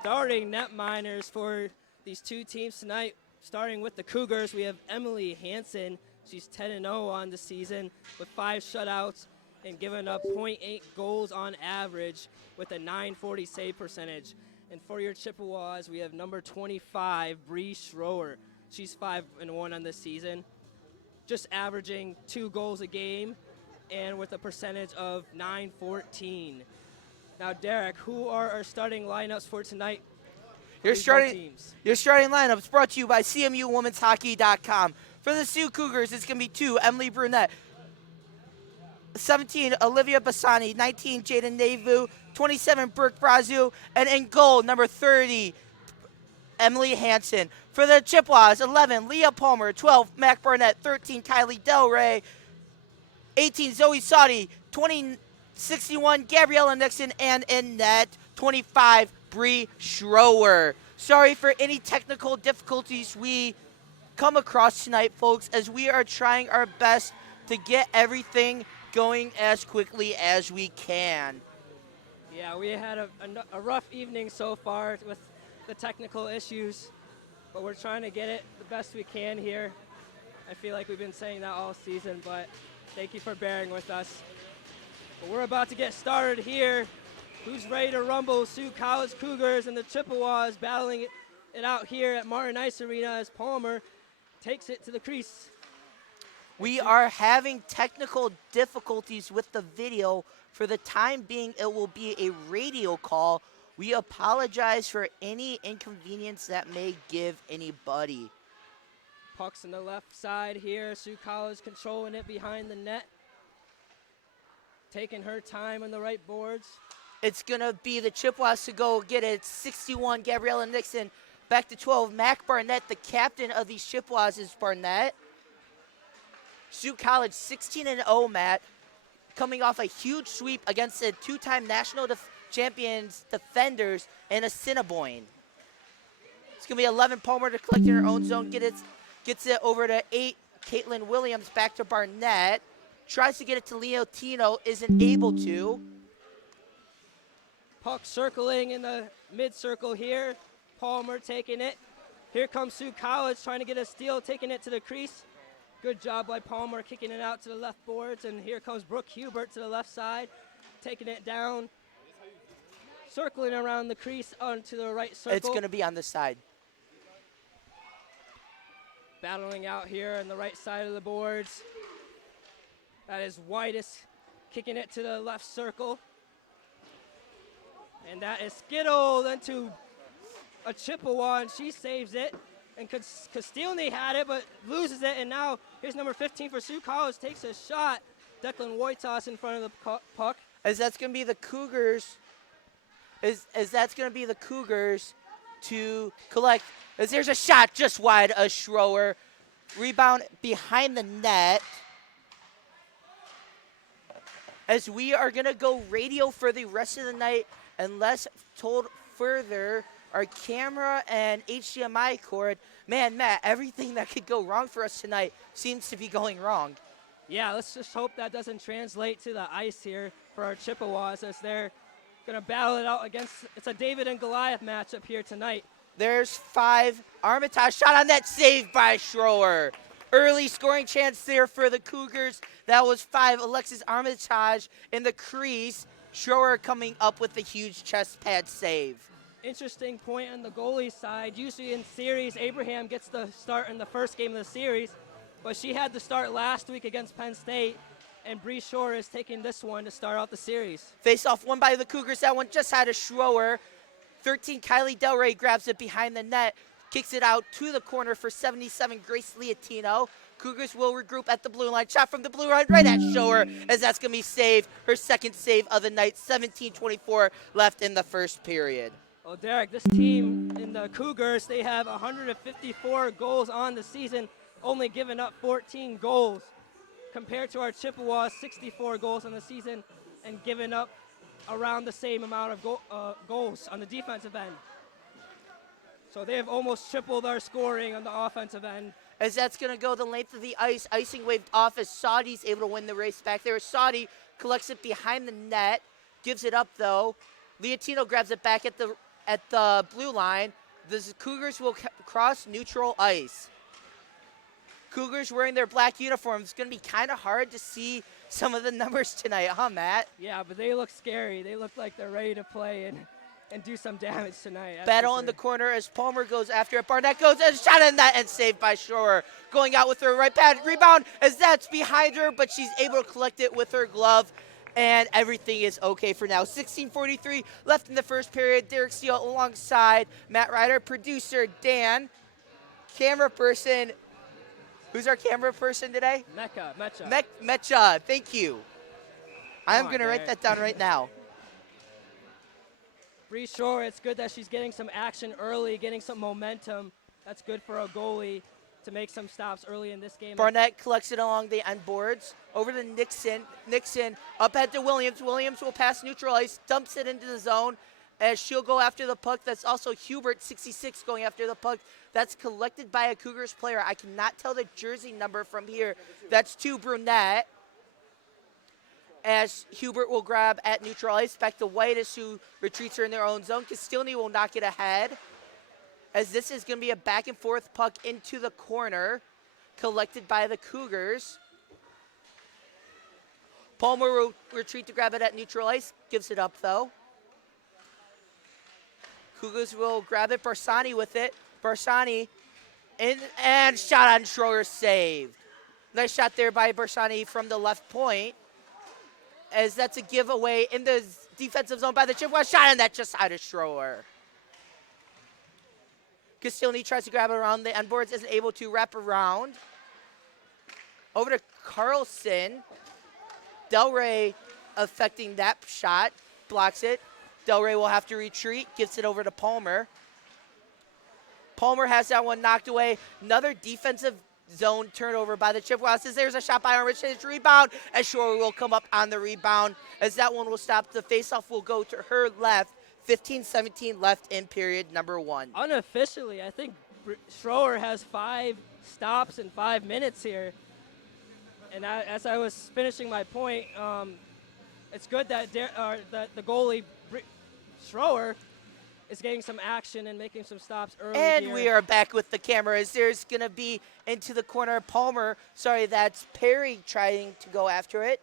starting netminers for these two teams tonight. Starting with the Cougars, we have Emily Hansen. She's 10-0 on the season with 5 shutouts and giving up .8 goals on average with a .940 save percentage. And for your Chippewas, we have number 25, Bree Schroer. She's 5-1 on this season, just averaging 2 goals a game and with a percentage of .914. Now, Derek, who are our starting lineups for tonight? Your starting lineup is brought to you by CMUWomen'sHockey.com. For the Sioux Cougars, it's going to be 2, Emily Brunette. 17, Olivia Bassani. 19, Jaden Navu. 27, Brooke Brazu. And in goal, number 30, Emily Hansen. For the Chippewas, 11, Leah Palmer. 12, Mac Barnett. 13, Kylie Del Rey. 18, Zoe Saudi. 20, 61, Gabriella Nixon. And in net, 25, Bree Schroer. Sorry for any technical difficulties we come across tonight, folks, as we are trying our best to get everything going as quickly as we can. Yeah, we had a rough evening so far with the technical issues, but we're trying to get it the best we can here. I feel like we've been saying that all season, but thank you for bearing with us. But we're about to get started here. Who's ready to rumble? Sault College Cougars and the Chippewas battling it out here at Martin Ice Arena as Palmer takes it to the crease. We are having technical difficulties with the video. For the time being, it will be a radio call. We apologize for any inconvenience that may give anybody. Puck's on the left side here. Sault College controlling it behind the net. Taking her time on the right boards. It's going to be the Chippewas to go get it. 61, Gabriella Nixon. Back to 12, Mac Barnett. The captain of these Chippewas is Barnett. Sault College 16-0, Matt. Coming off a huge sweep against the 2-time national champions defenders in Assiniboine. It's going to be 11, Palmer to collect in her own zone. Gets it over to 8, Caitlin Williams. Back to Barnett. Tries to get it to Leotino. Isn't able to. Puck circling in the mid-circle here. Palmer taking it. Here comes Sault College trying to get a steal, taking it to the crease. Good job by Palmer, kicking it out to the left boards. And here comes Brooke Hubert to the left side, taking it down. Circling around the crease onto the right circle. It's going to be on the side. Battling out here on the right side of the boards. That is Whitus kicking it to the left circle. And that is skittled into a Chippewa, and she saves it. And Castilne had it, but loses it. And now here's number 15 for Sault College, takes a shot. Declan Wojtas in front of the puck. As that's going to be the Cougars. As that's going to be the Cougars to collect. As there's a shot just wide of Schroer. Rebound behind the net. As we are going to go radio for the rest of the night. Unless told further, our camera and HDMI cord, man, Matt, everything that could go wrong for us tonight seems to be going wrong. Yeah, let's just hope that doesn't translate to the ice here for our Chippewas as they're going to battle it out against, it's a David and Goliath matchup here tonight. There's 5, Armitage shot on that, saved by Schroer. Early scoring chance there for the Cougars. That was 5, Alexis Armitage in the crease. Schroer coming up with a huge chest pad save. Interesting point on the goalie side. Usually in series, Abraham gets the start in the first game of the series, but she had the start last week against Penn State, and Bree Schroer is taking this one to start out the series. Face off won by the Cougars. That one just had a Schroer. 13, Kylie Del Rey grabs it behind the net, kicks it out to the corner for 77, Grace Leotino. Cougars will regroup at the blue line. Shot from the blue line right at Schroer, as that's going to be saved. Her second save of the night. 17:24 left in the first period. Well, Derek, this team in the Cougars, they have 154 goals on the season, only giving up 14 goals, compared to our Chippewas, 64 goals on the season, and giving up around the same amount of goals on the defensive end. So they have almost tripled our scoring on the offensive end. As that's going to go the length of the ice. Icing waved off as Saudi's able to win the race back there. Saudi collects it behind the net, gives it up though. Leotino grabs it back at at the blue line. The Cougars will cross neutral ice. Cougars wearing their black uniforms. It's going to be kind of hard to see some of the numbers tonight, huh, Matt? Yeah, but they look scary. They look like they're ready to play and do some damage tonight. Battle in the corner as Palmer goes after it. Barnett goes and shot in that and saved by Schroer. Going out with her right pad. Rebound as that's behind her, but she's able to collect it with her glove. And everything is okay for now. 16:43 left in the first period. Derek Steele alongside Matt Ryder, producer Dan, camera person. Who's our camera person today? Mecha, thank you. I'm going to write that down right now. Bree Shore, it's good that she's getting some action early, getting some momentum. That's good for a goalie to make some stops early in this game. Barnett collects it along the end boards. Over to Nixon. Nixon up ahead to Williams. Williams will pass neutral ice, dumps it into the zone as she'll go after the puck. That's also Hubert, 66, going after the puck. That's collected by a Cougars player. I cannot tell the jersey number from here. That's to Brunette. As Hubert will grab at neutral ice. Back to Whitus, who retreats her in their own zone. Castilny will knock it ahead. As this is going to be a back and forth puck into the corner. Collected by the Cougars. Palmer will retreat to grab it at neutral ice. Gives it up, though. Cougars will grab it. Barsani with it. Barsani in and shot on Schroer, saved. Nice shot there by Barsani from the left point. As that's a giveaway in the defensive zone by the Chippewas. Shot and that just out of Schroer. Castilny tries to grab it around the end boards, isn't able to wrap around. Over to Carlson. Del Rey affecting that shot. Blocks it. Del Rey will have to retreat. Gives it over to Palmer. Palmer has that one knocked away. Another defensive zone turnover by the Chippewas. As there's a shot by Rich. Rebound. As Schroer will come up on the rebound. As that one will stop. The faceoff will go to her left. 15-17 left in period number 1. Unofficially, I think Schroer has 5 stops in 5 minutes here. And as I was finishing my point, it's good that that the goalie, Schroer, is getting some action and making some stops early. And here. we are back with the cameras. There's going to be into the corner Palmer. Sorry, that's Perry trying to go after it.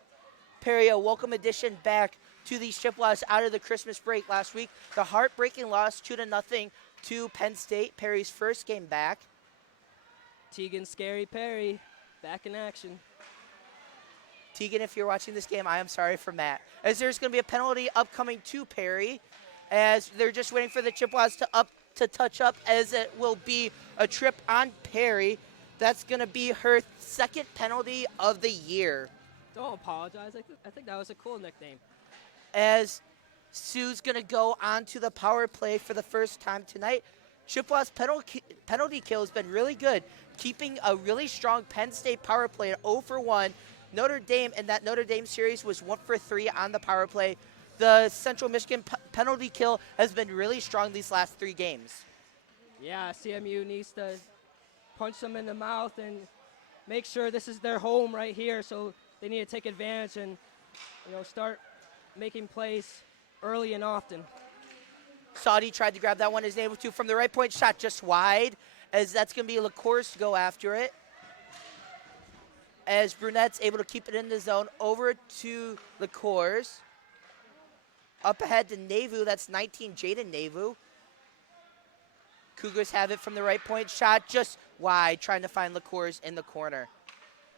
Perry, a welcome addition back to these Chippewas out of the Christmas break last week. The heartbreaking loss 2-0 to Penn State. Perry's first game back. Tegan Scary Perry back in action. Tegan, if you're watching this game, I am sorry for Matt. As there's going to be a penalty upcoming to Perry, as they're just waiting for the Chippewas to touch up, as it will be a trip on Perry. That's going to be her second penalty of the year. Don't apologize. I think that was a cool nickname. As Sue's going to go on to the power play for the first time tonight. Chippewas penalty kill has been really good, keeping a really strong Penn State power play at 0-for-1. Notre Dame in that Notre Dame series was 1-for-3 on the power play. The Central Michigan penalty kill has been really strong these last 3 games. Yeah, CMU needs to punch them in the mouth and make sure this is their home right here. So they need to take advantage and start making plays early and often. Saudi tried to grab that one, is able to from the right point, shot just wide, as that's going to be LaCourse to go after it. As Brunette's able to keep it in the zone, over to LaCourse. Up ahead to Navu, that's 19, Jaden Navu. Cougars have it from the right point, shot just wide, trying to find LaCourse in the corner.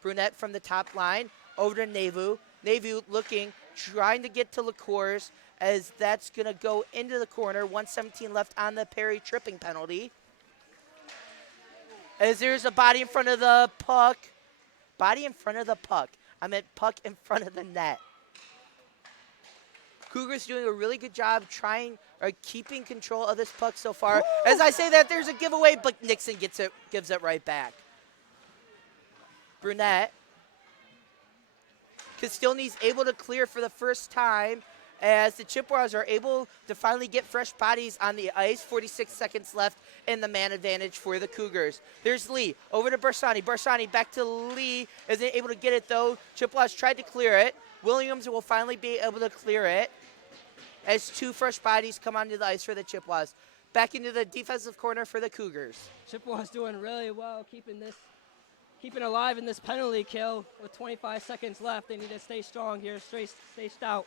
Brunette from the top line, over to Navu. Navu looking, trying to get to LaCourse, as that's going to go into the corner. 1:17 left on the Perry tripping penalty. As there's a body in front of the puck. Body in front of the puck. I meant puck in front of the net. Cougars doing a really good job keeping control of this puck so far. As I say that, there's a giveaway, but Nixon gives it right back. Brunette. Castilny's able to clear for the first time as the Chippewas are able to finally get fresh bodies on the ice. 46 seconds left in the man advantage for the Cougars. There's Lee over to Barsani. Barsani back to Lee. Isn't able to get it though. Chippewas tried to clear it. Williams will finally be able to clear it as 2 fresh bodies come onto the ice for the Chippewas. Back into the defensive corner for the Cougars. Chippewas doing really well, keeping alive in this penalty kill with 25 seconds left. They need to stay strong here, stay stout.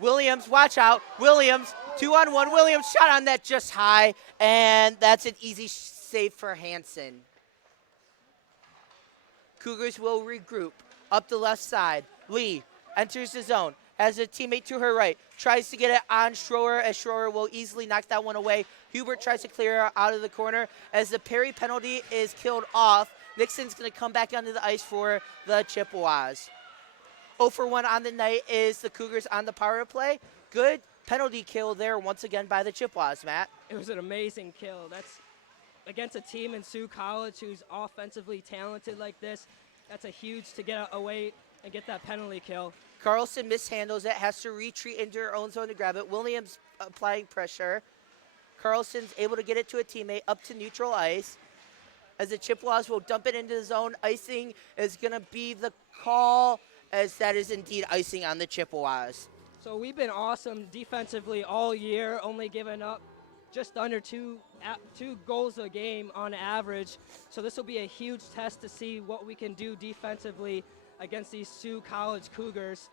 Williams, watch out. Williams, 2-on-1. Williams shot on that just high, and that's an easy save for Hansen. Cougars will regroup up the left side. Lee enters the zone, has a teammate to her right, tries to get it on Schroer, as Schroer will easily knock that one away. Hubert tries to clear her out of the corner as the Perry penalty is killed off. Nixon's going to come back onto the ice for the Chippewas. 0 for 1 on the night is the Cougars on the power play. Good penalty kill there once again by the Chippewas, Matt. It was an amazing kill. That's against a team in Sault College who's offensively talented like this. That's a huge to get away and get that penalty kill. Carlson mishandles it, has to retreat into her own zone to grab it. Williams applying pressure. Carlson's able to get it to a teammate up to neutral ice. As the Chippewas will dump it into the zone, icing is going to be the call, as that is indeed icing on the Chippewas. So we've been awesome defensively all year, only giving up just under two goals a game on average. So this will be a huge test to see what we can do defensively against these Sault College Cougars,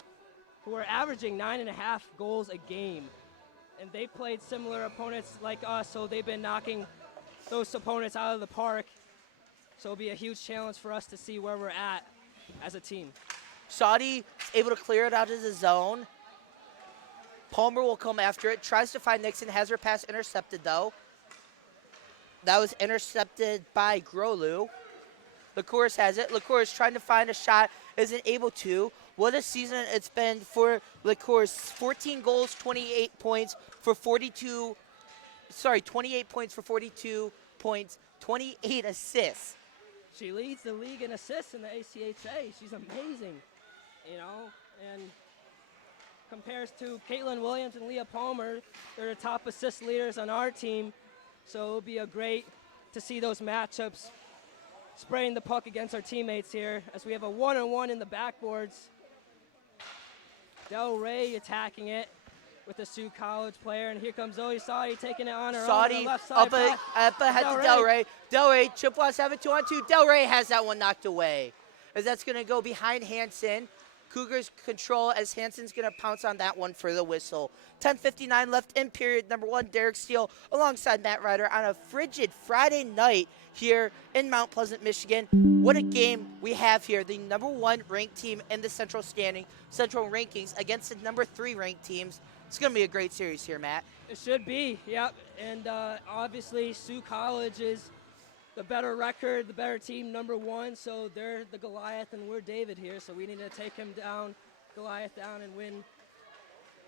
who are averaging 9.5 goals a game. And they played similar opponents like us, so they've been knocking those opponents out of the park. So it'll be a huge challenge for us to see where we're at as a team. Saudi able to clear it out of the zone. Palmer will come after it, tries to find Nixon, has her pass intercepted though. That was intercepted by Grolu. LaCourse has it. LaCourse trying to find a shot, isn't able to. What a season it's been for LaCourse. 14 goals, 28 points for 42. 28 points for 42 points, 28 assists. She leads the league in assists in the ACHA. She's amazing, and compares to Caitlin Williams and Leah Palmer. They're the top assist leaders on our team, so it'll be great to see those matchups, spraying the puck against our teammates here, as we have a 1-on-1 in the backboards. Del Rey attacking it with the Sault College player, and here comes Zoe Saudi taking it on her own on the left side. Up ahead to Del Rey. Del Rey, Chippewas have a 2-on-2. Del Rey has that one knocked away, as that's going to go behind Hansen. Cougars control as Hansen's going to pounce on that one for the whistle. 10:59 left in period number 1. Derek Steele alongside Matt Ryder on a frigid Friday night here in Mount Pleasant, Michigan. What a game we have here. The number 1 ranked team in the central rankings against the number 3 ranked teams. It's going to be a great series here, Matt. It should be, yep. And obviously Sault College is the better record, the better team, number 1. So they're the Goliath and we're David here. So we need to take him down, Goliath down, and win.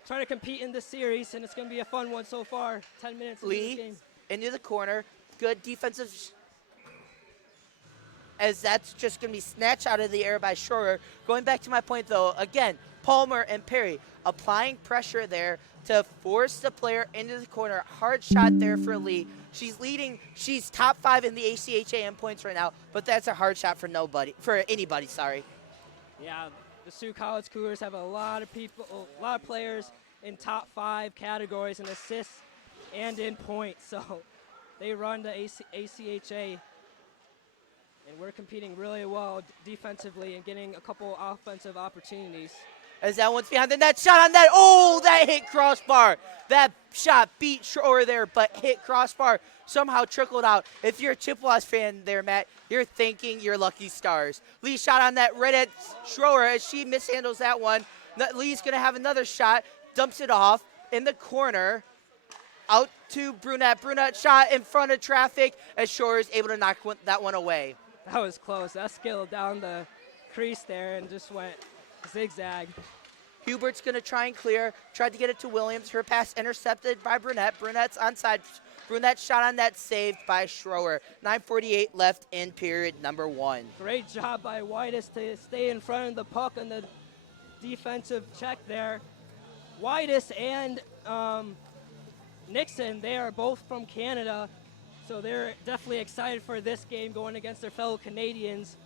Try to compete in this series, and it's going to be a fun one so far. 10 minutes into this game. Into the corner. Good defensive, as that's just going to be snatched out of the air by Schroer. Going back to my point, though, again, Palmer and Perry applying pressure there to force the player into the corner. Hard shot there for Lee. She's leading. She's top 5 in the ACHA in points right now, but that's a hard shot for anybody. Yeah, the Sault College Cougars have a lot of players in top 5 categories in assists and in points. So they run the ACHA, and we're competing really well defensively and getting a couple offensive opportunities. As that one's behind the net, shot on that. Oh, that hit crossbar. That shot beat Schroer there, but hit crossbar. Somehow trickled out. If you're a Chippewas fan there, Matt, you're thanking your lucky stars. Lee shot on that right at Schroer as she mishandles that one. Lee's going to have another shot. Dumps it off in the corner. Out to Brunette. Brunette shot in front of traffic as Schroer is able to knock that one away. That was close. That skilled down the crease there and just went zigzag. Hubert's going to try and clear. Tried to get it to Williams. Her pass intercepted by Brunette. Brunette's onside. Brunette shot on that, saved by Schroer. 9:48 left in period number 1. Great job by Whitus to stay in front of the puck on the defensive check there. Whitus and Nixon, they are both from Canada, so they're definitely excited for this game going against their fellow Canadians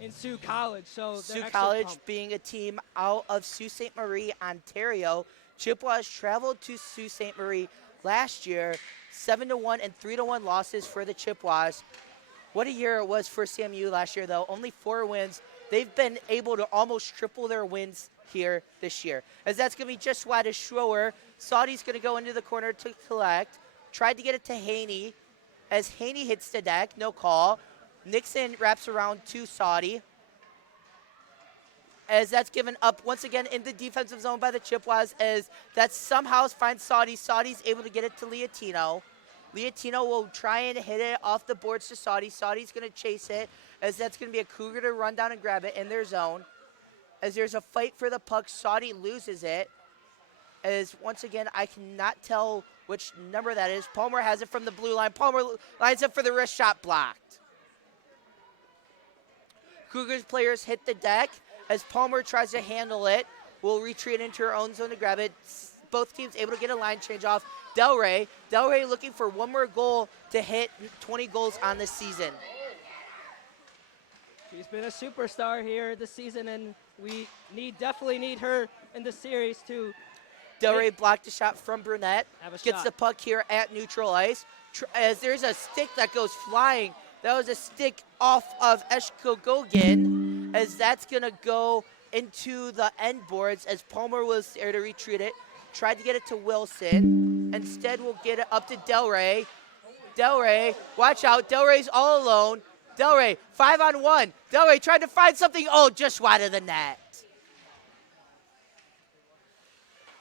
in Sault College. So Sault College being a team out of Sault Ste. Marie, Ontario. Chippewas traveled to Sault Ste. Marie last year, 7-1 and 3-1 losses for the Chippewas. What a year it was for CMU last year, though. Only 4 wins. They've been able to almost triple their wins here this year. As that's going to be just wide of Schroer. Saudy's going to go into the corner to collect. Tried to get it to Haney. As Haney hits the deck, no call. Nixon wraps around to Saudy. As that's given up once again in the defensive zone by the Chippewas, as that somehow finds Saudy. Saudy's able to get it to Liatino. Liatino will try and hit it off the boards to Saudy. Saudy's going to chase it, as that's going to be a Cougar to run down and grab it in their zone. As there's a fight for the puck, Saudy loses it. As once again, I cannot tell which number that is. Palmer has it from the blue line. Palmer lines up for the wrist shot, blocked. Cougars players hit the deck as Palmer tries to handle it. Will retreat into her own zone to grab it. Both teams able to get a line change off. Delray looking for one more goal to hit 20 goals on this season. She's been a superstar here this season, and we definitely need her in the series too. Delray blocked a shot from Brunette. Gets shot. the puck here at neutral ice. As there's a stick that goes flying. That was a stick off of Eshkogogan, as that's going to go into the end boards as Palmer was there to retreat it. Tried to get it to Wilson. Instead, we'll get it up to Delray. Delray, watch out. Delray's all alone. Delray, 5-on-1. Delray tried to find something. Oh, just wide of the net.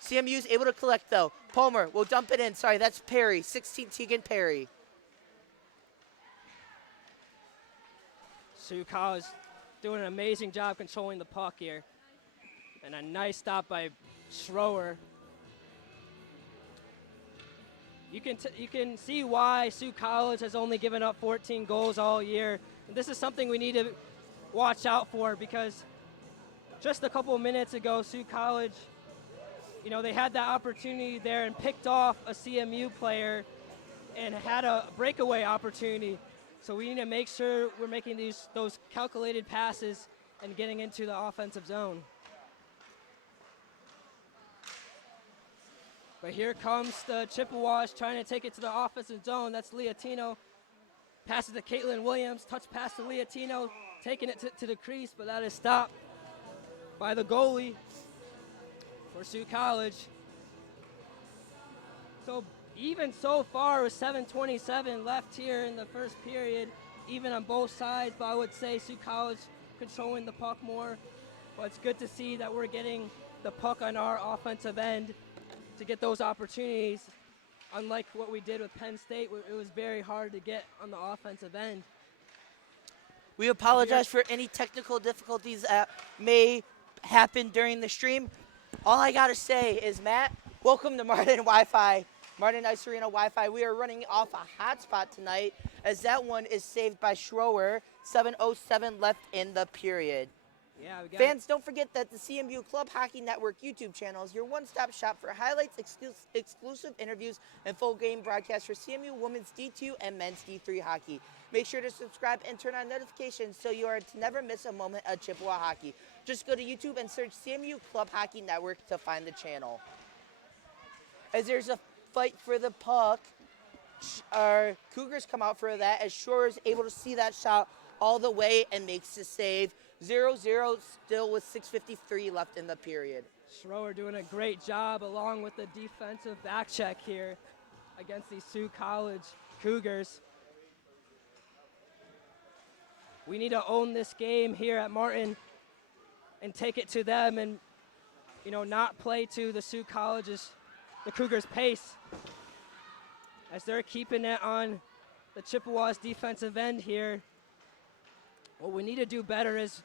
CMU's able to collect, though. Palmer will dump it in. Sorry, that's Perry. 16 Tegan Perry. Sault Cougars doing an amazing job controlling the puck here. And a nice stop by Schroer. You can see why Sault College has only given up 14 goals all year. And this is something we need to watch out for, because just a couple of minutes ago, Sault College, they had that opportunity there and picked off a CMU player and had a breakaway opportunity. So we need to make sure we're making those calculated passes and getting into the offensive zone. But here comes the Chippewas trying to take it to the offensive zone. That's Liatino. Passes to Caitlin Williams. Touch pass to Liatino. Taking it to the crease, but that is stopped by the goalie for Sault College. So even so far with 7:27 left here in the first period, even on both sides, but I would say Sault College controlling the puck more. But it's good to see that we're getting the puck on our offensive end to get those opportunities. Unlike what we did with Penn State, it was very hard to get on the offensive end. We apologize for any technical difficulties that may happen during the stream. All I got to say is, Matt, welcome to Martin Wi-Fi. Martin Ice Arena Wi-Fi. We are running off a hotspot tonight, as that one is saved by Schroer. 7:07 left in the period. Yeah, Fans, don't forget that the CMU Club Hockey Network YouTube channel is your one-stop shop for highlights, exclusive interviews, and full game broadcasts for CMU Women's D2 and Men's D3 hockey. Make sure to subscribe and turn on notifications so you are to never miss a moment of Chippewa hockey. Just go to YouTube and search CMU Club Hockey Network to find the channel. As there's a fight for the puck, our Cougars come out for that, as Shore is able to see that shot all the way and makes the save. 0-0 still with 6:53 left in the period. Schroer doing a great job along with the defensive back check here against these Sault College Cougars. We need to own this game here at Martin and take it to them, and not play to the Sault College's, the Cougars' pace, as they're keeping it on the Chippewas defensive end here. What we need to do better is,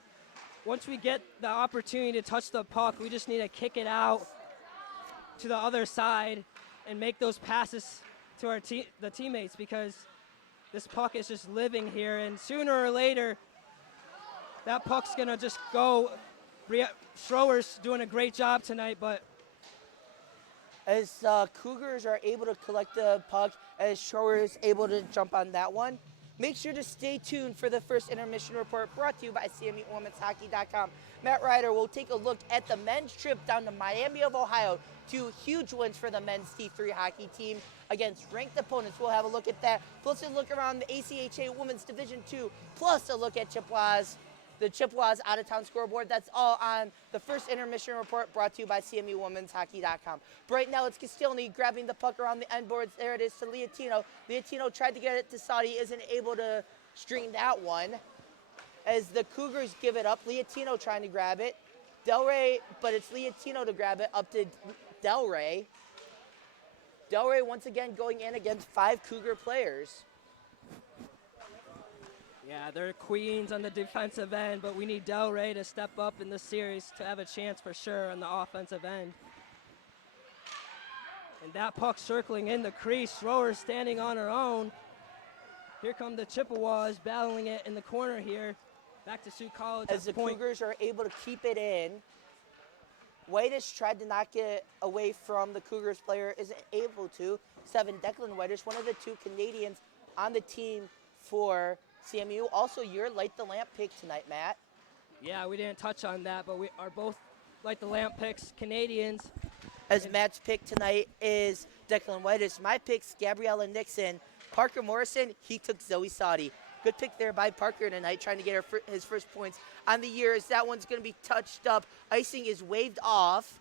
once we get the opportunity to touch the puck, we just need to kick it out to the other side and make those passes to our the teammates, because this puck is just living here, and sooner or later that puck's gonna just go. Schroer's doing a great job tonight, but as Cougars are able to collect the puck, as Schroer is able to jump on that one, Make sure to stay tuned for the first intermission report brought to you by CMUWomen'sHockey.com. Matt Ryder will take a look at the men's trip down to Miami of Ohio. 2 huge wins for the men's D3 hockey team against ranked opponents. We'll have a look at that, plus a look around the ACHA Women's Division II, plus a look at Chippewas, the Chippewas out-of-town scoreboard. That's all on the first intermission report brought to you by CMUWomen'sHockey.com. Right now, it's Castilny grabbing the puck around the end boards. There it is to Liatino. Liatino tried to get it to Saudi, isn't able to string that one. As the Cougars give it up, Liatino trying to grab it. Delray, but it's Liatino to grab it up to Delray. Delray once again going in against 5 Cougar players. Yeah, they're queens on the defensive end, but we need Delray to step up in this series to have a chance for sure on the offensive end. And that puck circling in the crease. Schroer standing on her own. Here come the Chippewas battling it in the corner here. Back to Sault College. As the Cougars are able to keep it in. Whitish tried to knock it away from the Cougars player, isn't able to. 7, Declan Whitish, one of the 2 Canadians on the team for CMU. Also, your Light the Lamp pick tonight, Matt. Yeah, we didn't touch on that, but we are both Light the Lamp picks, Canadians. As Matt's pick tonight is Declan Whitish. My pick's Gabriella Nixon. Parker Morrison, he took Zoe Saudi. Good pick there by Parker tonight, trying to get his first points on the year, as that one's going to be touched up. Icing is waved off.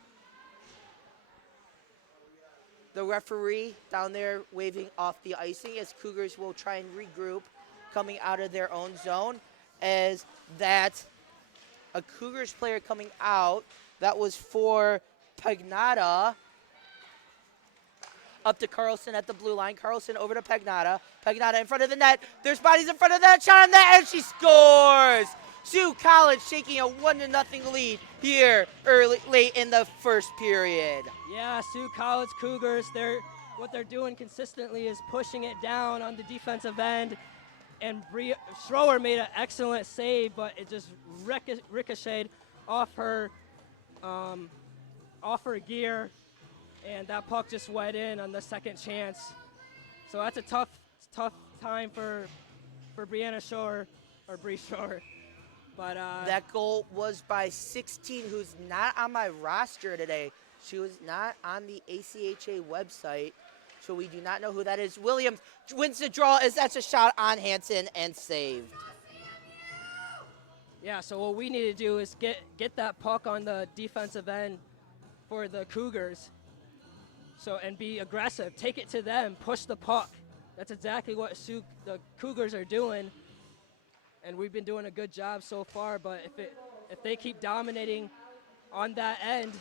The referee down there waving off the icing, as Cougars will try and regroup coming out of their own zone. As that, a Cougars player coming out, that was for Pagnata. Up to Carlson at the blue line. Carlson over to Pagnata. Pagnata in front of the net. There's bodies in front of that. Shot on net, and she scores! Sault College taking a 1-0 lead here late in the first period. Yeah, Sault College Cougars, what they're doing consistently is pushing it down on the defensive end. And Schroer made an excellent save, but it just ricocheted off her gear. And that puck just went in on the second chance. So that's a tough time for Brianna Schroer, or Bree Schroer. But that goal was by 16, who's not on my roster today. She was not on the ACHA website, so we do not know who that is. Williams wins the draw, as that's a shot on Hansen and saved. Yeah, so what we need to do is get that puck on the defensive end for the Cougars. And be aggressive. Take it to them. Push the puck. That's exactly what the Cougars are doing. And we've been doing a good job so far. But if they keep dominating on that end,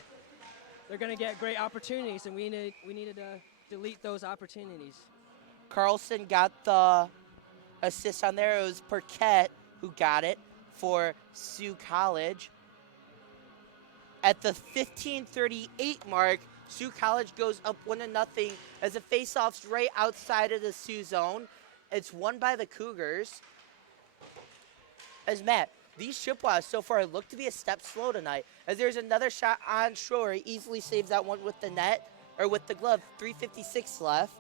they're going to get great opportunities. And we needed to delete those opportunities. Carlson got the assist on there. It was Perquette who got it for Sault College. At the 15:38 mark, Sault College goes up 1-0 as the faceoff's right outside of the Sioux zone. It's won by the Cougars. As Matt, these Chippewas so far look to be a step slow tonight. As there's another shot on Schroer, he easily saves that one with the net, or with the glove. 3:56 left.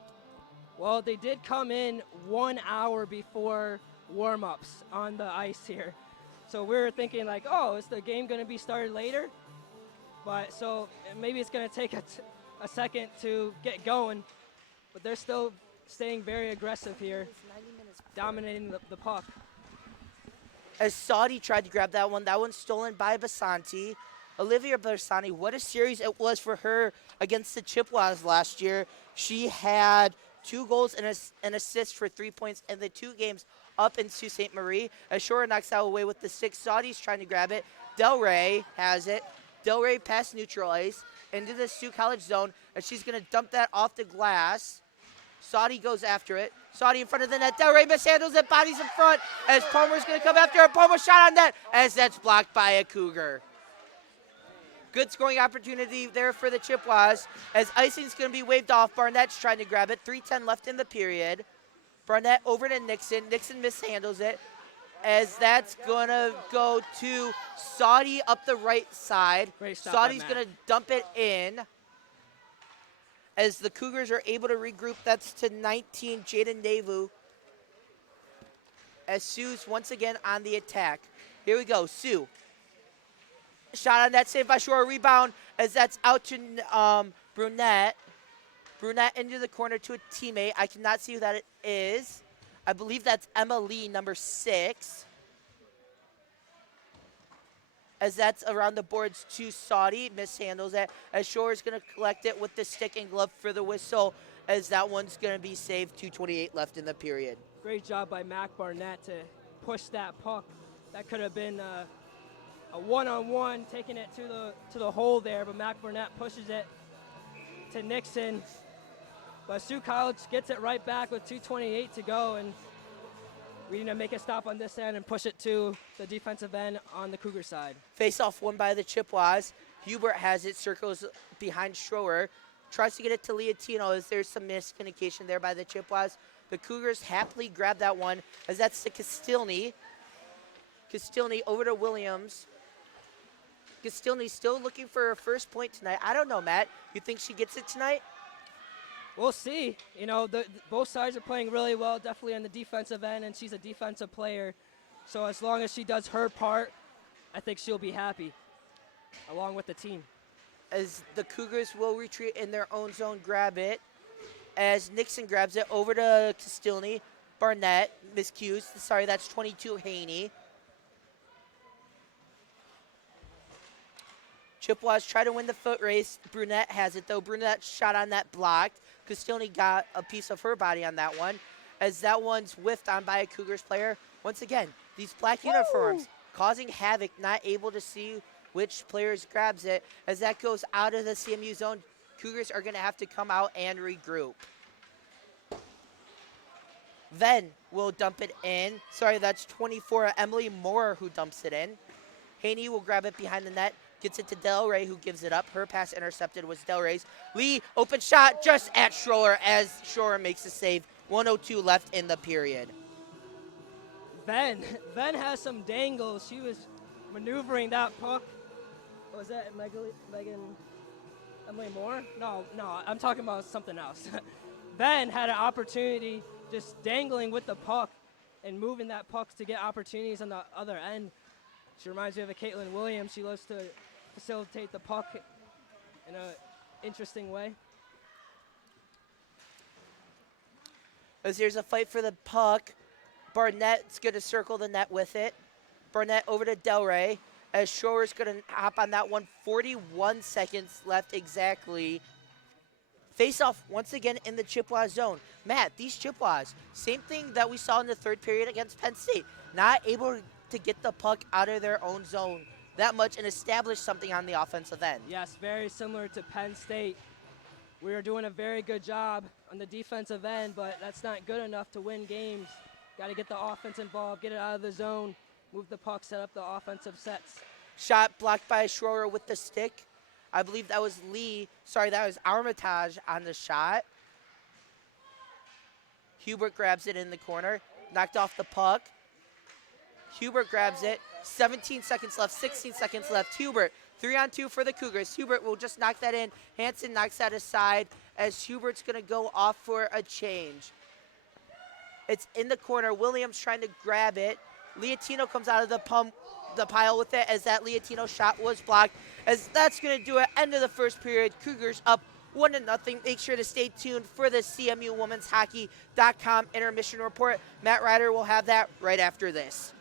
Well, they did come in 1 hour before warm-ups on the ice here. So we were thinking like, oh, is the game going to be started later? But so maybe it's going to take a second to get going, but they're still staying very aggressive here, dominating the puck. As Saudi tried to grab that one's stolen by Basanti. Olivia Basanti, what a series it was for her against the Chippewas last year. She had 2 goals and an assist for 3 points in the 2 games up in Sault Ste. Marie. As Shore knocks that away with the 6. Saudi's trying to grab it. Delray has it. Delray past neutral ice into the Sault College zone, and she's going to dump that off the glass. Saudi goes after it. Saudi in front of the net. Delray mishandles it. Bodies in front as Palmer's going to come after her. Palmer shot on net as that's blocked by a Cougar. Good scoring opportunity there for the Chippewas as icing's going to be waved off. Barnett's trying to grab it. 3:10 left in the period. Barnett over to Nixon. Nixon mishandles it, as that's going to go to Saudi up the right side. Saudi's going to dump it in. As the Cougars are able to regroup, that's to 19, Jaden Navu. as Sue's once again on the attack. Here we go, Sue. Shot on that, saved by Shore. Rebound as that's out to Brunette. Brunette into the corner to a teammate. I cannot see who that is. I believe that's Emma Lee, number 6. As that's around the boards to Saudi. Mishandles it. As Shore is going to collect it with the stick and glove for the whistle. As that one's going to be saved. 2:28 left in the period. Great job by Mac Barnett to push that puck. That could have been a one-on-one, taking it to the hole there, but Mac Barnett pushes it to Nixon. But Sioux College gets it right back with 2:28 to go, and we need to make a stop on this end and push it to the defensive end on the Cougar side. Face-off won by the Chippewas. Hubert has it, circles behind Schroer. Tries to get it to Leotino as there's some miscommunication there by the Chippewas. The Cougars happily grab that one as that's to Castilny. Castilny over to Williams. Castilny still looking for her first point tonight. I don't know, Matt. You think she gets it tonight? We'll see. You know, both sides are playing really well, definitely on the defensive end, and she's a defensive player. So as long as she does her part, I think she'll be happy, along with the team. As the Cougars will retreat in their own zone, grab it. As Nixon grabs it over to Castilny. Barnett miscues. Sorry, that's 22 Haney. Chippewas try to win the foot race. Brunette has it, though. Brunette shot on that blocked. Castilny got a piece of her body on that one, as that one's whiffed on by a Cougars player. Once again, these black uniforms causing havoc, not able to see which players grabs it. As that goes out of the CMU zone, Cougars are going to have to come out and regroup. Then will dump it in. Sorry, that's 24 Emily Moore who dumps it in. Haney will grab it behind the net. Gets it to Del Rey, who gives it up. Her pass intercepted was Del Rey's. Lee, open shot just at Schroer as Schroer makes the save. 1:02 left in the period. Ben has some dangles. She was maneuvering that puck. Was that Emily Moore? No, I'm talking about something else. Ben had an opportunity just dangling with the puck and moving that puck to get opportunities on the other end. She reminds me of a Caitlin Williams. She loves to facilitate the puck in an interesting way. As there's a fight for the puck, Barnett's going to circle the net with it. Barnett over to Del Rey, as Schroer's going to hop on that one. 41 seconds left exactly. Face-off once again in the Chippewa zone. Matt, these Chippewas, same thing that we saw in the third period against Penn State. Not able to get the puck out of their own zone that much and establish something on the offensive end. Yes, very similar to Penn State. We are doing a very good job on the defensive end, but that's not good enough to win games. Got to get the offense involved, get it out of the zone, move the puck, set up the offensive sets. Shot blocked by Schroer with the stick. I believe that was Lee. Sorry, that was Armitage on the shot. Hubert grabs it in the corner. Knocked off the puck. Hubert grabs it. 17 seconds left, 16 seconds left. Hubert, 3-on-2 for the Cougars. Hubert will just knock that in. Hanson knocks that aside as Hubert's going to go off for a change. It's in the corner. Williams trying to grab it. Leotino comes out of the pile with it as that Leotino shot was blocked. As that's going to do it. End of the first period. Cougars up 1-0. Make sure to stay tuned for the CMUWomen'sHockey.com intermission report. Matt Ryder will have that right after this.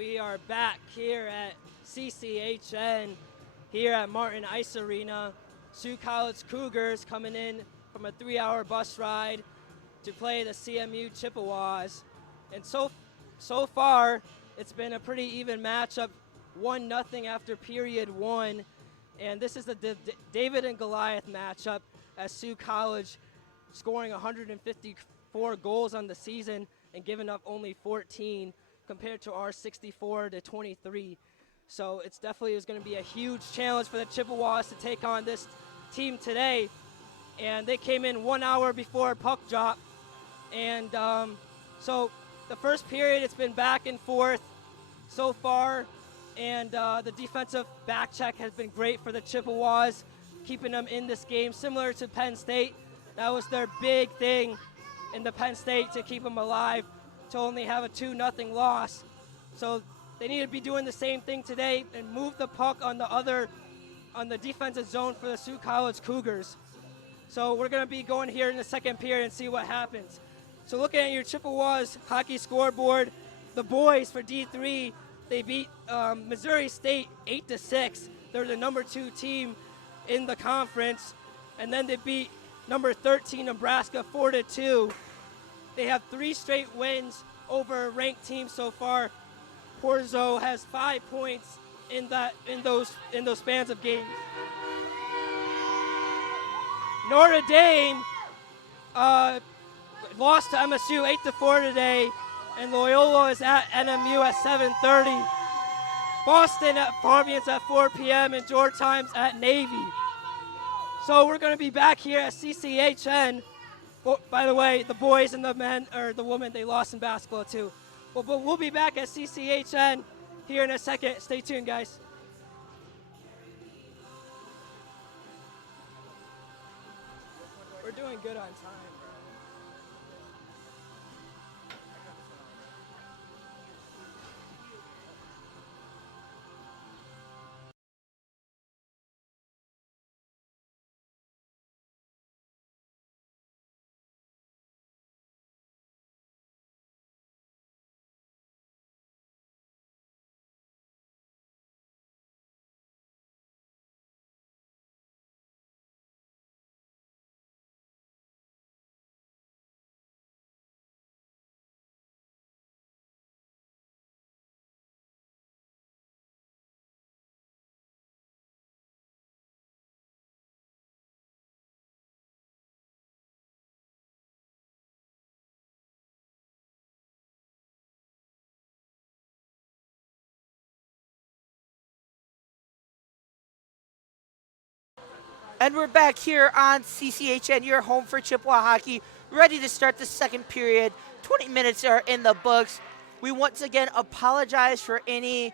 We are back here at CCHN, here at Martin Ice Arena. Sault College Cougars coming in from a 3-hour bus ride to play the CMU Chippewas. And so far, it's been a pretty even matchup, 1-0 after period 1. And this is the David and Goliath matchup, as Sault College scoring 154 goals on the season and giving up only 14 compared to our 64 to 23. So it's definitely is going to be a huge challenge for the Chippewas to take on this team today. And they came in 1 hour before puck drop. And so the first period, it's been back and forth so far. And the defensive back check has been great for the Chippewas, keeping them in this game, similar to Penn State. That was their big thing in the Penn State, to keep them alive, to only have a 2-0 loss. So they need to be doing the same thing today and move the puck on the defensive zone for the Sault College Cougars. So we're going to be going here in the second period and see what happens. So looking at your Chippewas hockey scoreboard, the boys for D3, they beat Missouri State 8-6. They're the number 2 team in the conference. And then they beat number 13 Nebraska 4-2. They have 3 straight wins over ranked teams so far. Porzo has 5 points in those spans of games. Notre Dame lost to MSU 8-4 today, and Loyola is at NMU at 7:30. Boston at Fabians at 4 p.m. and Georgetown's at Navy. So we're going to be back here at CCHN. By the way, the boys and the men, or the women, they lost in basketball too. But we'll be back at CCHN here in a second. Stay tuned, guys. We're doing good on time. And we're back here on CCHN, your home for Chippewa hockey, ready to start the second period. 20 minutes are in the books. We once again apologize for any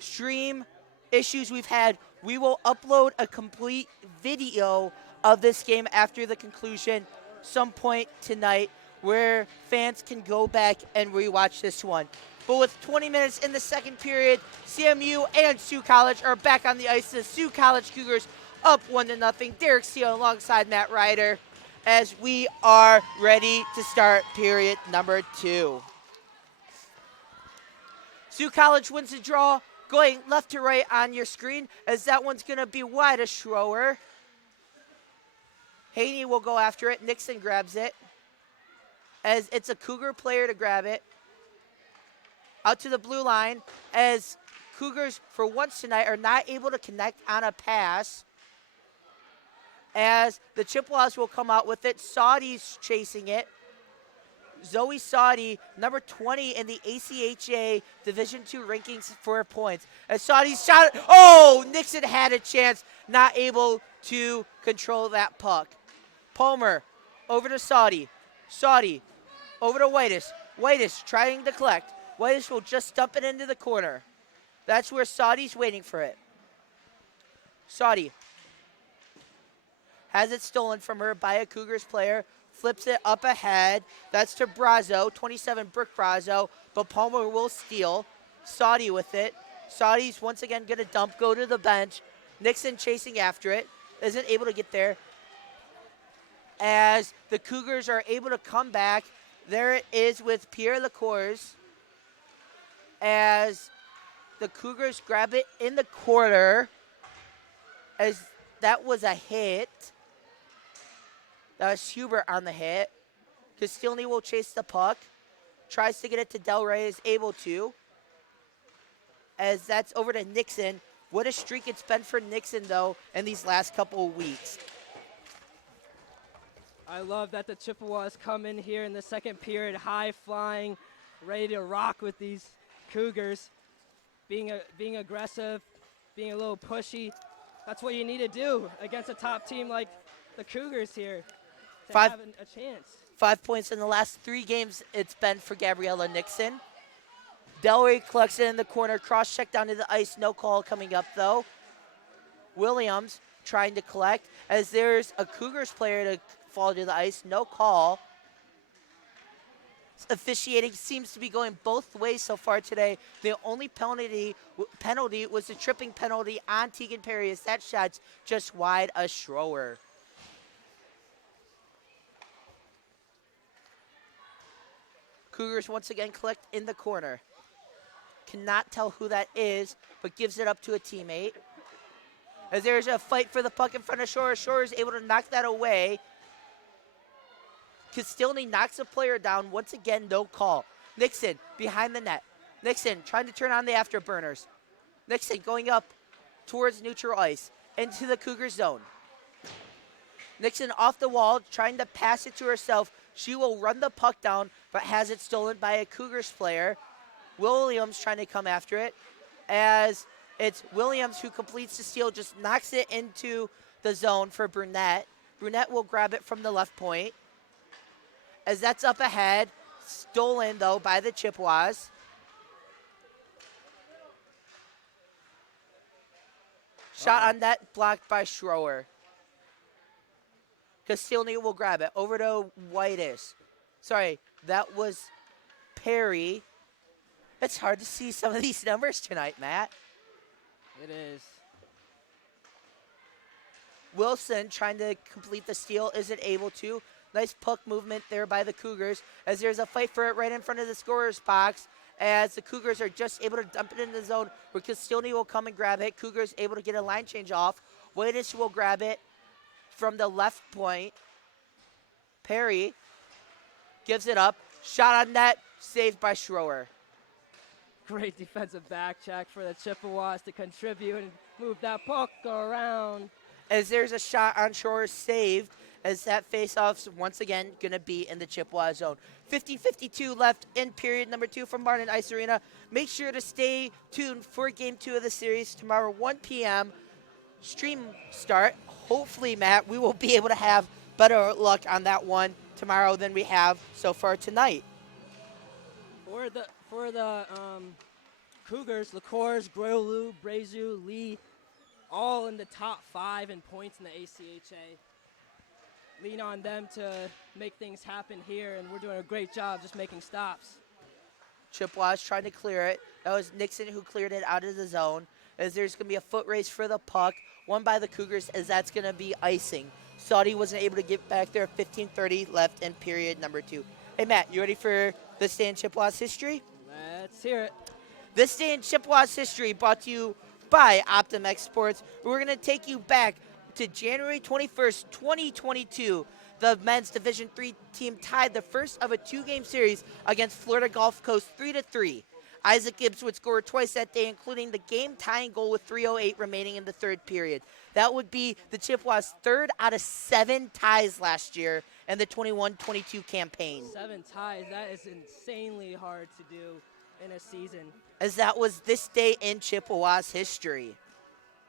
stream issues we've had. We will upload a complete video of this game after the conclusion some point tonight, where fans can go back and rewatch this one. But with 20 minutes in the second period, CMU and Sault College are back on the ice. The Sault College Cougars up 1-0. Derek Steele alongside Matt Ryder, as we are ready to start period number 2. Sault College wins the draw, going left to right on your screen, as that one's going to be wide of Schroer. Haney will go after it. Nixon grabs it, as it's a Cougar player to grab it. Out to the blue line, as Cougars, for once tonight, are not able to connect on a pass, as the Chippewas will come out with it. Saudi's chasing it. Zoe Saudi, number 20 in the ACHA Division II rankings for points. As Saudi's shot, Nixon had a chance, not able to control that puck. Palmer over to Saudi. Saudi over to Whitish. Whitish trying to collect. Whitish will just dump it into the corner. That's where Saudi's waiting for it. Saudi has it stolen from her by a Cougars player. Flips it up ahead. That's to Brazo, 27 Brooke Brazo, but Palmer will steal. Saudi with it. Saudi's once again going to dump, go to the bench. Nixon chasing after it. Isn't able to get there. As the Cougars are able to come back. There it is with Pierre Lacours. As the Cougars grab it in the corner as that was a hit. That was Hubert on the hit. Castilny will chase the puck. Tries to get it to Del Rey, is able to. As that's over to Nixon. What a streak it's been for Nixon, though, in these last couple of weeks. I love that the Chippewas come in here in the second period, high flying, ready to rock with these Cougars, being aggressive, being a little pushy. That's what you need to do against a top team like the Cougars here to have a chance. 5 points in the last 3 games it's been for Gabriella Nixon. Del Rey collects it in the corner, cross check down to the ice, no call coming up though. Williams trying to collect as there's a Cougars player to fall to the ice, no call. Officiating seems to be going both ways so far today. The only penalty was the tripping penalty on Tegan Perry as that shot's just wide of Schroer. Cougars once again collect in the corner. Cannot tell who that is, but gives it up to a teammate. As there's a fight for the puck in front of Schroer. Schroer is able to knock that away. Castilny knocks a player down. Once again, no call. Nixon behind the net. Nixon trying to turn on the afterburners. Nixon going up towards neutral ice into the Cougar zone. Nixon off the wall trying to pass it to herself. She will run the puck down, but has it stolen by a Cougars player. Williams trying to come after it as it's Williams who completes the steal, just knocks it into the zone for Brunette. Brunette will grab it from the left point. As that's up ahead, stolen though by the Chippewas. Shot on net, blocked by Schroer. Castilny will grab it over to Whitis. Sorry, that was Perry. It's hard to see some of these numbers tonight, Matt. It is. Wilson trying to complete the steal, isn't able to. Nice puck movement there by the Cougars as there's a fight for it right in front of the scorer's box as the Cougars are just able to dump it in the zone where Castilny will come and grab it. Cougars able to get a line change off. Whitis will grab it from the left point. Perry gives it up. Shot on net, saved by Schroer. Great defensive back check for the Chippewas to contribute and move that puck around. As there's a shot on Schroer saved, as that faceoff's once again going to be in the Chippewa zone. 50-52 left in period number 2 from Martin Ice Arena. Make sure to stay tuned for game 2 of the series tomorrow, 1 p.m. stream start. Hopefully, Matt, we will be able to have better luck on that one tomorrow than we have so far tonight. For the Cougars, LaCours, Groyolu, Brezu, Lee, all in the top 5 in points in the ACHA. Lean on them to make things happen here, and we're doing a great job just making stops. Chippewas trying to clear it. That was Nixon who cleared it out of the zone. As there's going to be a foot race for the puck, won by the Cougars, as that's going to be icing. Saudi wasn't able to get back there. 15:30 left in period number 2. Hey, Matt, you ready for this day in Chippewas history? Let's hear it. This day in Chippewas history brought to you by Optimex Sports. We're going to take you back to January 21st, 2022. The men's Division III team tied the first of a 2-game series against Florida Gulf Coast 3-3. Isaac Gibbs would score twice that day, including the game-tying goal with 3:08 remaining in the third period. That would be the Chippewas' 3rd out of 7 ties last year in the 21-22 campaign. 7 ties, that is insanely hard to do in a season. As that was this day in Chippewas history.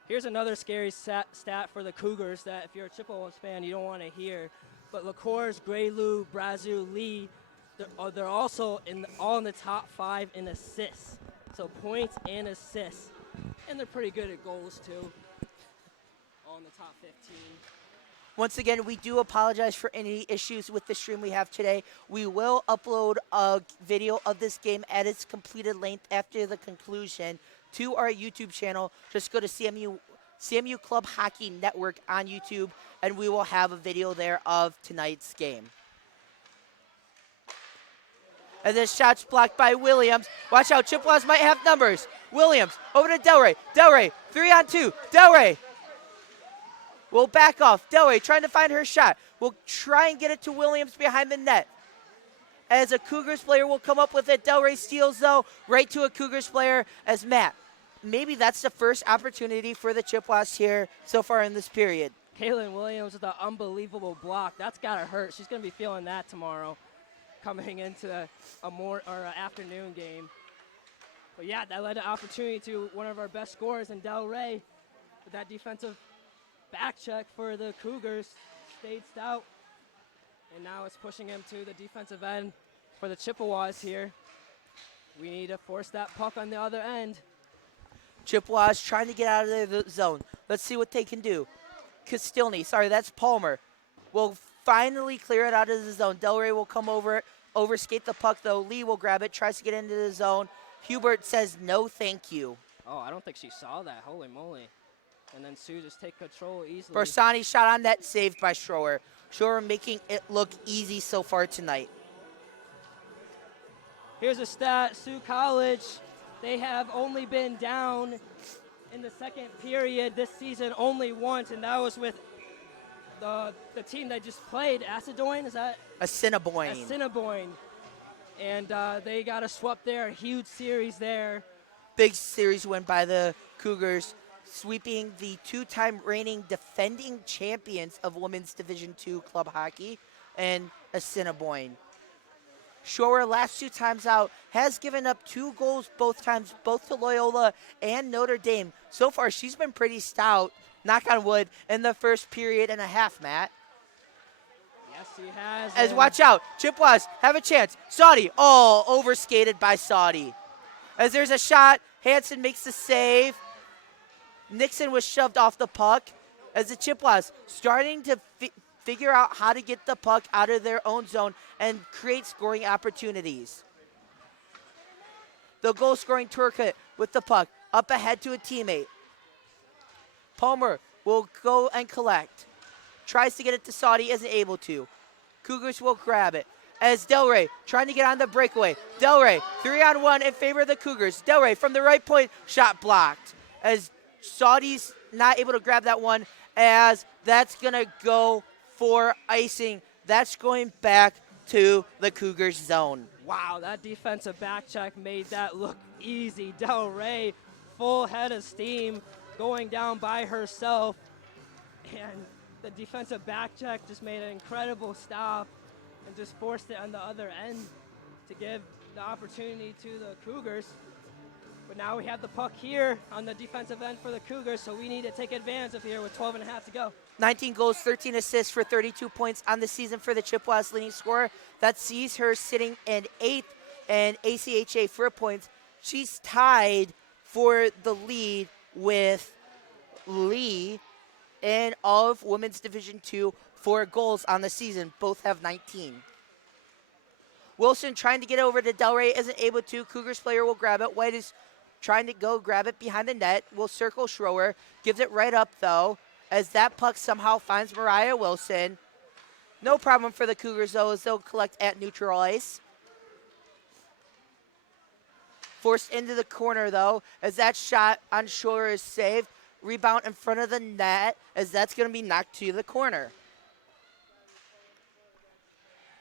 Here's another scary stat for the Cougars that if you're a Chippewas fan, you don't want to hear. But LaCours, Groyolu, Brezu, Lee, they're also all in the top 5 in assists. So points and assists. And they're pretty good at goals, too. All in the top 15. Once again, we do apologize for any issues with the stream we have today. We will upload a video of this game at its completed length after the conclusion to our YouTube channel. Just go to CMU Club Hockey Network on YouTube, and we will have a video there of tonight's game. And this shot's blocked by Williams. Watch out, Chippewas might have numbers. Williams over to Delray. Delray, 3-on-2. Delray will back off. Delray trying to find her shot. Will try and get it to Williams behind the net. As a Cougars player will come up with it. Delray steals, though, right to a Cougars player as Matt. Maybe that's the first opportunity for the Chippewas here so far in this period. Kaylin Williams with an unbelievable block. That's got to hurt. She's going to be feeling that tomorrow coming into an afternoon game. But, yeah, that led to opportunity to one of our best scorers in Del Rey with that defensive back check for the Cougars. Stayed stout. And now it's pushing him to the defensive end for the Chippewas here. We need to force that puck on the other end. Chippewas trying to get out of the zone. Let's see what they can do. Castilny, sorry, that's Palmer, will finally clear it out of the zone. Delray will come over, overskate the puck, though. Lee will grab it, tries to get into the zone. Hubert says no thank you. Oh, I don't think she saw that. Holy moly. And then Sue just take control easily. Bersani shot on net, saved by Schroer. Schroer making it look easy so far tonight. Here's a stat. Sioux College, they have only been down in the second period this season only once, and that was with the team that just played, Acidoine, is that? Assiniboine. Assiniboine. And they got a swap there, a huge series there. Big series win by the Cougars, sweeping the two-time reigning defending champions of Women's Division II club hockey and Assiniboine. Schroer, last 2 times out, has given up 2 goals both times, both to Loyola and Notre Dame. So far, she's been pretty stout, knock on wood, in the first period and a half, Matt. Yes, he has. As watch out, Chippewas have a chance. Saudi, overskated by Saudi. As there's a shot, Hansen makes the save. Nixon was shoved off the puck. As the Chippewas starting to figure out how to get the puck out of their own zone and create scoring opportunities. The goal-scoring Turcotte with the puck up ahead to a teammate. Palmer will go and collect. Tries to get it to Saudi, isn't able to. Cougars will grab it. As Delray trying to get on the breakaway. Delray, 3-on-1 in favor of the Cougars. Delray from the right point, shot blocked. As Saudi's not able to grab that one, as that's going to go for icing. That's going back to the Cougars zone. Wow, that defensive back check made that look easy. Del Rey, full head of steam, going down by herself. And the defensive back check just made an incredible stop and just forced it on the other end to give the opportunity to the Cougars. But now we have the puck here on the defensive end for the Cougars, so we need to take advantage of here with 12 and a half to go. 19 goals, 13 assists for 32 points on the season for the Chippewas leading scorer. That sees her sitting in 8th in ACHA for points. She's tied for the lead with Lee in all of Women's Division II for goals on the season. Both have 19. Wilson trying to get over to Delray, isn't able to. Cougars player will grab it. White is trying to go grab it behind the net. Will circle Schroer. Gives it right up, though, as that puck somehow finds Mariah Wilson. No problem for the Cougars, though, as they'll collect at neutral ice. Forced into the corner, though, as that shot on Schroer is saved. Rebound in front of the net, as that's going to be knocked to the corner.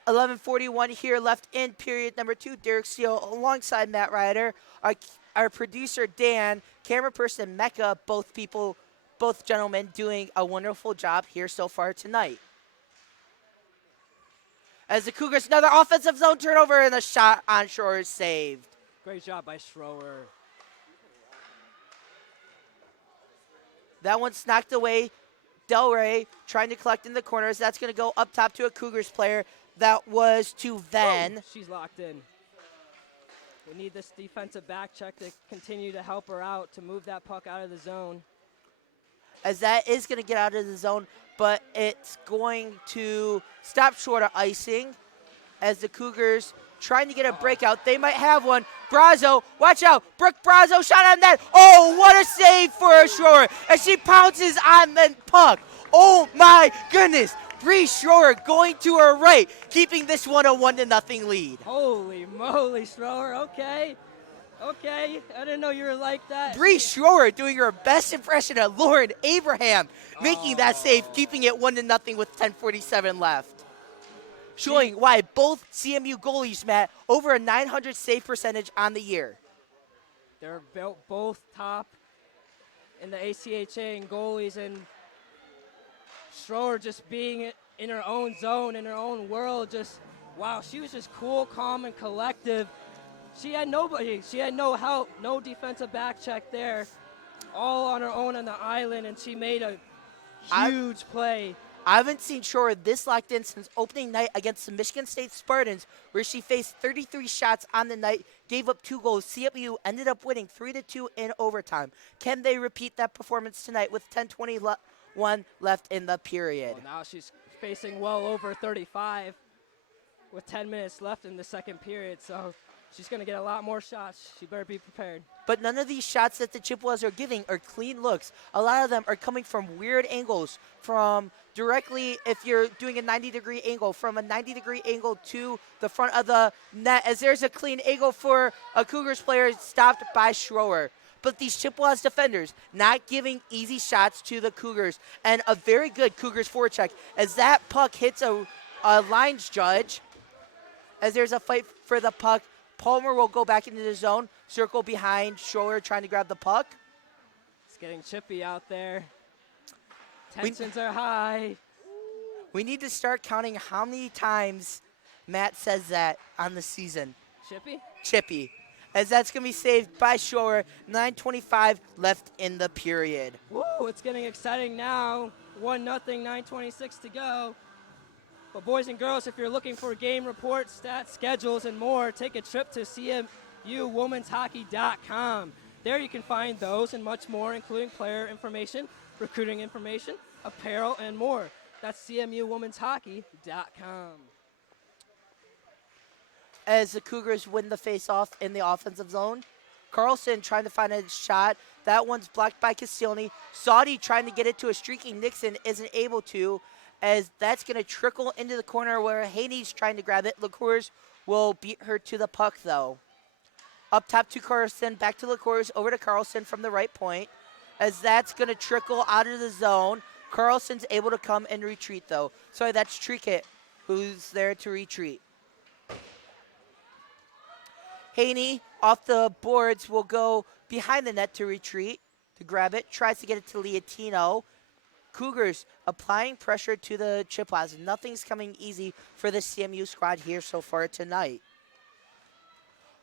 11:41 here left in period number 2. Derek Steele alongside Matt Ryder. Our producer, Dan, camera person, Mecca, both gentlemen doing a wonderful job here so far tonight. As the Cougars, another offensive zone turnover, and the shot on shore is saved. Great job by Schroer. That one's knocked away. Delray trying to collect in the corners. That's going to go up top to a Cougars player. That was to Venn. Oh, she's locked in. We need this defensive back check to continue to help her out to move that puck out of the zone. As that is going to get out of the zone, but it's going to stop short of icing as the Cougars trying to get a breakout. They might have one. Brazo, watch out. Brooke Brazo shot on that. Oh, what a save for Schroer as she pounces on the puck. Oh, my goodness. Bree Schroer going to her right, keeping this one a 1-0 lead. Holy moly, Schroer. Okay. Okay. I didn't know you were like that. Bree Schroer doing her best impression of Lauren Abraham, making that save, keeping it 1-0 with 10:47 left. Showing why both CMU goalies, Matt, over a 900 save percentage on the year. They're both top in the ACHA in goalies, and Schroer just being in her own zone, in her own world, just, wow, she was just cool, calm, and collective. She had nobody. She had no help, no defensive back check there, all on her own on the island, and she made a huge play. I haven't seen Schroer this locked in since opening night against the Michigan State Spartans, where she faced 33 shots on the night, gave up 2 goals. CMU ended up winning 3-2 in overtime. Can they repeat that performance tonight with 10:21 left in the period? Well, now she's facing well over 35 with 10 minutes left in the second period, so she's going to get a lot more shots. She better be prepared. But none of these shots that the Chippewas are giving are clean looks. A lot of them are coming from weird angles, from directly, if you're doing a 90-degree angle, from a 90-degree angle to the front of the net, as there's a clean angle for a Cougars player stopped by Schroer. But these Chippewas defenders not giving easy shots to the Cougars. And a very good Cougars forecheck as that puck hits a lines judge. As there's a fight for the puck, Palmer will go back into the zone, circle behind Schroer trying to grab the puck. It's getting chippy out there. Tensions are high. We need to start counting how many times Matt says that on the season. Chippy? Chippy. As that's going to be saved by Schroer. 9:25 left in the period. Woo, it's getting exciting now. 1-0, 9:26 to go. But boys and girls, if you're looking for game reports, stats, schedules, and more, take a trip to CMUWomen'sHockey.com. There you can find those and much more, including player information, recruiting information, apparel, and more. That's CMUWomen'sHockey.com. As the Cougars win the face-off in the offensive zone, Carlson trying to find a shot. That one's blocked by Castiglione. Saudi trying to get it to a streaking Nixon, isn't able to, as that's going to trickle into the corner where Haney's trying to grab it. LaCours will beat her to the puck, though. Up top to Carlson, back to LaCours, over to Carlson from the right point, as that's going to trickle out of the zone. Carlson's able to come and retreat, though. Sorry, that's Trickett who's there to retreat. Haney off the boards will go behind the net to retreat, to grab it, tries to get it to Liatino. Cougars applying pressure to the Chippewas. Nothing's coming easy for the CMU squad here so far tonight.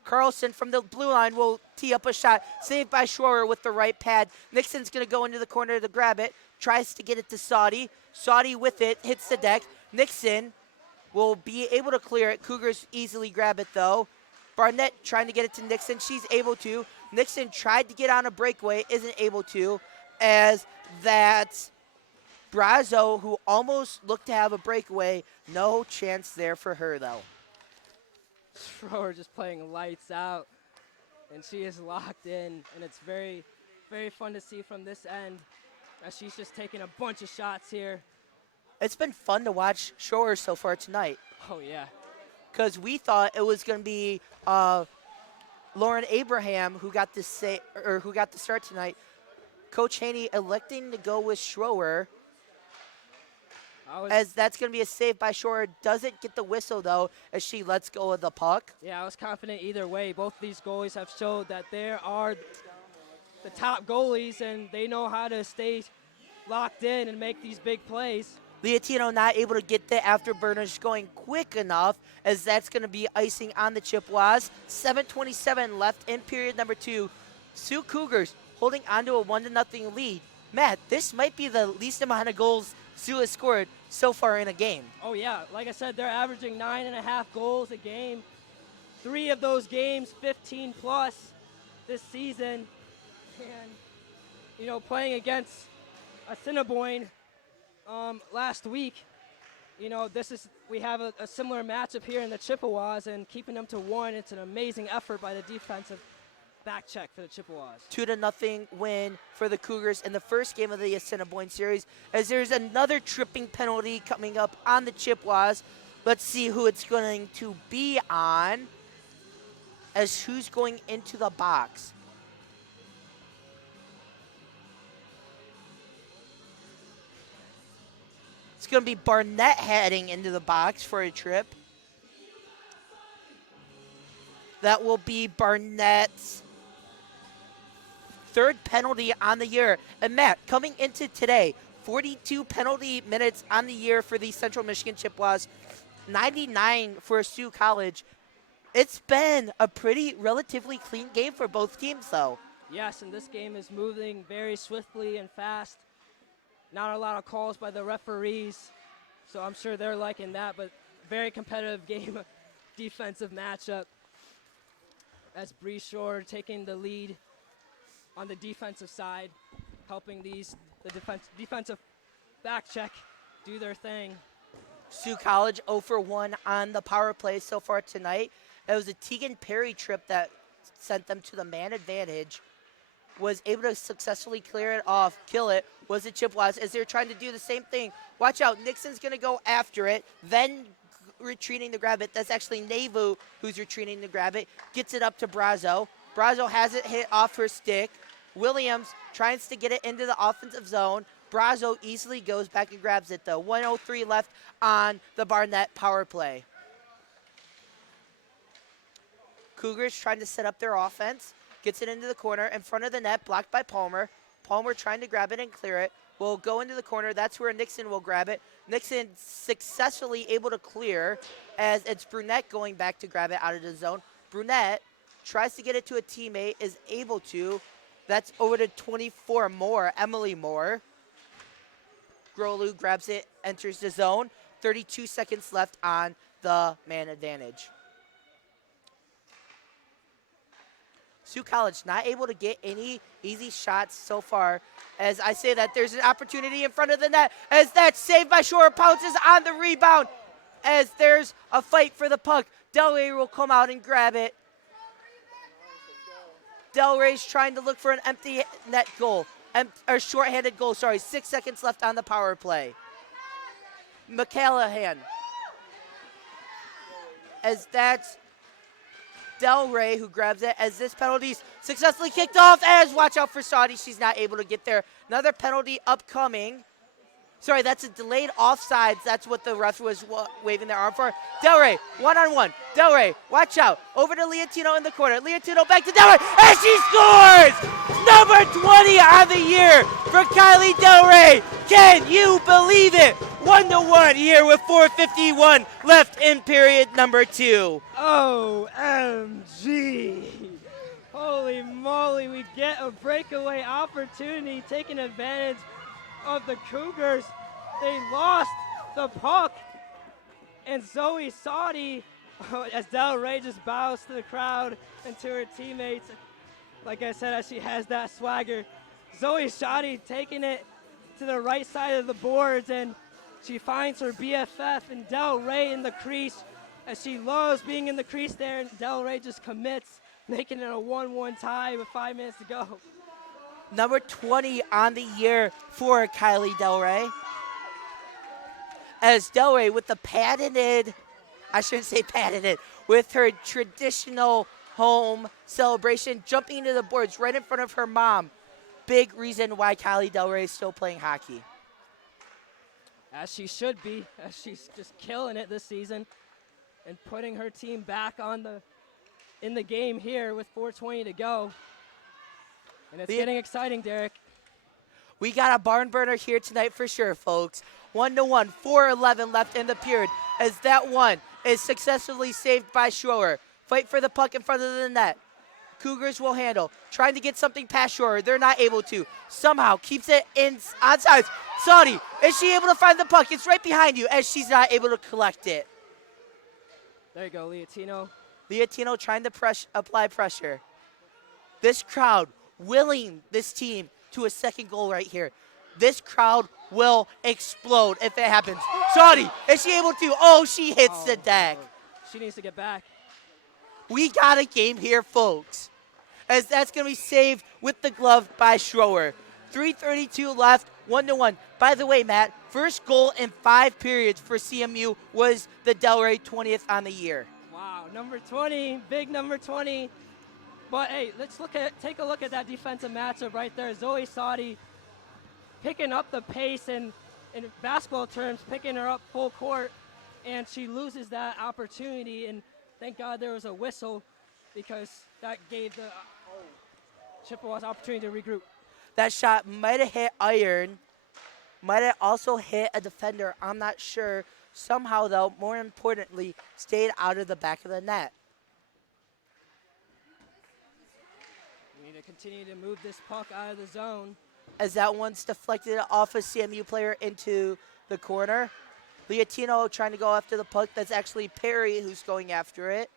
Carlson from the blue line will tee up a shot, saved by Schroer with the right pad. Nixon's going to go into the corner to grab it, tries to get it to Saudi. Saudi with it, hits the deck. Nixon will be able to clear it. Cougars easily grab it, though. Barnett trying to get it to Nixon. She's able to. Nixon tried to get on a breakaway, isn't able to, as that's Brazo, who almost looked to have a breakaway. No chance there for her, though. Schroer just playing lights out, and she is locked in, and it's very, very fun to see from this end as she's just taking a bunch of shots here. It's been fun to watch Schroer so far tonight. Oh, yeah. Because we thought it was going to be Lauren Abraham who got the start tonight. Coach Haney electing to go with Schroer, as that's going to be a save by Schroer. Doesn't get the whistle, though, as she lets go of the puck. Yeah, I was confident either way. Both of these goalies have showed that they are the top goalies, and they know how to stay locked in and make these big plays. Liatino not able to get the afterburners going quick enough, as that's going to be icing on the Chippewas. 7:27 left in period number 2. Sioux Cougars holding on to a 1-0 lead. Matt, this might be the least amount of goals Sioux has scored so far in a game. Oh, yeah. Like I said, they're averaging 9.5 goals a game. 3 of those games, 15-plus this season. And, you know, playing against Assiniboine last week, you know, we have a similar matchup here in the Chippewas, and keeping them to 1, it's an amazing effort by the defensive back check for the Chippewas. 2-0 win for the Cougars in the first game of the Assiniboine series, as there's another tripping penalty coming up on the Chippewas. Let's see who it's going to be on, as who's going into the box. It's going to be Barnett heading into the box for a trip. That will be Barnett's third penalty on the year. And Matt, coming into today, 42 penalty minutes on the year for the Central Michigan Chippewas, 99 for Sioux College. It's been a pretty relatively clean game for both teams, though. Yes, and this game is moving very swiftly and fast. Not a lot of calls by the referees, so I'm sure they're liking that, but very competitive game, defensive matchup, as Bree Shore taking the lead on the defensive side, helping the defensive back check do their thing. Sioux College 0 for 1 on the power play so far tonight. It was a Tegan Perry trip that sent them to the man advantage. Was able to successfully clear it off, kill it, was the Chippewas, as they're trying to do the same thing. Watch out, Nixon's going to go after it, then retreating to grab it. That's actually Navu who's retreating to grab it. Gets it up to Brazo. Brazo has it hit off her stick. Williams tries to get it into the offensive zone. Brazo easily goes back and grabs it, though. 1:03 left on the Barnett power play. Cougars trying to set up their offense. Gets it into the corner in front of the net, blocked by Palmer. Palmer trying to grab it and clear it. Will go into the corner. That's where Nixon will grab it. Nixon successfully able to clear, as it's Brunette going back to grab it out of the zone. Brunette tries to get it to a teammate, is able to. That's over to 24 Moore, Emily Moore. Grolu grabs it, enters the zone. 32 seconds left on the man advantage. Sioux College not able to get any easy shots so far. As I say that, there's an opportunity in front of the net, as that's saved by Shore. Pounces on the rebound, as there's a fight for the puck. Delray will come out and grab it. Delray's trying to look for an empty net goal, or shorthanded goal, sorry. 6 seconds left on the power play. McCallahan, as that's Delray who grabs it, as this penalty's successfully kicked off, as watch out for Saudi. She's not able to get there. Another penalty upcoming. Sorry, that's a delayed offsides. That's what the ref was waving their arm for. Delray, one-on-one. Delray, watch out. Over to Leontino in the corner. Leontino back to Delray, and she scores! Number 20 on the year for Kylie Delray. Can you believe it? 1-1 here with 4:51 left in period number 2. OMG. Holy moly, we get a breakaway opportunity, taking advantage of the Cougars. They lost the puck, and Zoe Saudi, as Del Rey just bows to the crowd and to her teammates, like I said, as she has that swagger. Zoe Saudi taking it to the right side of the boards, and she finds her BFF and Del Rey in the crease, as she loves being in the crease there, and Del Rey just commits, making it a 1-1 tie with 5 minutes to go. Number 20 on the year for Kylie Delray. As Delray with the patented, I shouldn't say patented, with her traditional home celebration, jumping into the boards right in front of her mom. Big reason why Kylie Delray is still playing hockey. As she should be, as she's just killing it this season and putting her team back in the game here with 4:20 to go. And it's getting exciting, Derek. We got a barn burner here tonight for sure, folks. 1-1, 4:11 left in the period, as that one is successfully saved by Schroer. Fight for the puck in front of the net. Cougars will handle. Trying to get something past Schroer. They're not able to. Somehow keeps it onside. Saudi, is she able to find the puck? It's right behind you, as she's not able to collect it. There you go, Leontino. Leontino trying to apply pressure. This crowd willing this team to a second goal right here. This crowd will explode if it happens. Saudi, is she able to? Oh, she hits the deck. She needs to get back. We got a game here, folks. as that's going to be saved with the glove by Schroer. 3:32 left, 1-1. By the way, Matt, first goal in 5 periods for CMU was the Delray 20th on the year. Wow, number 20, big number 20. But hey, take a look at that defensive matchup right there. Zoe Saudi picking up the pace and in basketball terms, picking her up full court, and she loses that opportunity. And thank God there was a whistle because that gave the Chippewas opportunity to regroup. That shot might have hit iron, might have also hit a defender. I'm not sure. Somehow, though, more importantly, stayed out of the back of the net. We need to continue to move this puck out of the zone. As that one's deflected off a CMU player into the corner. Leotino trying to go after the puck. That's actually Perry who's going after it.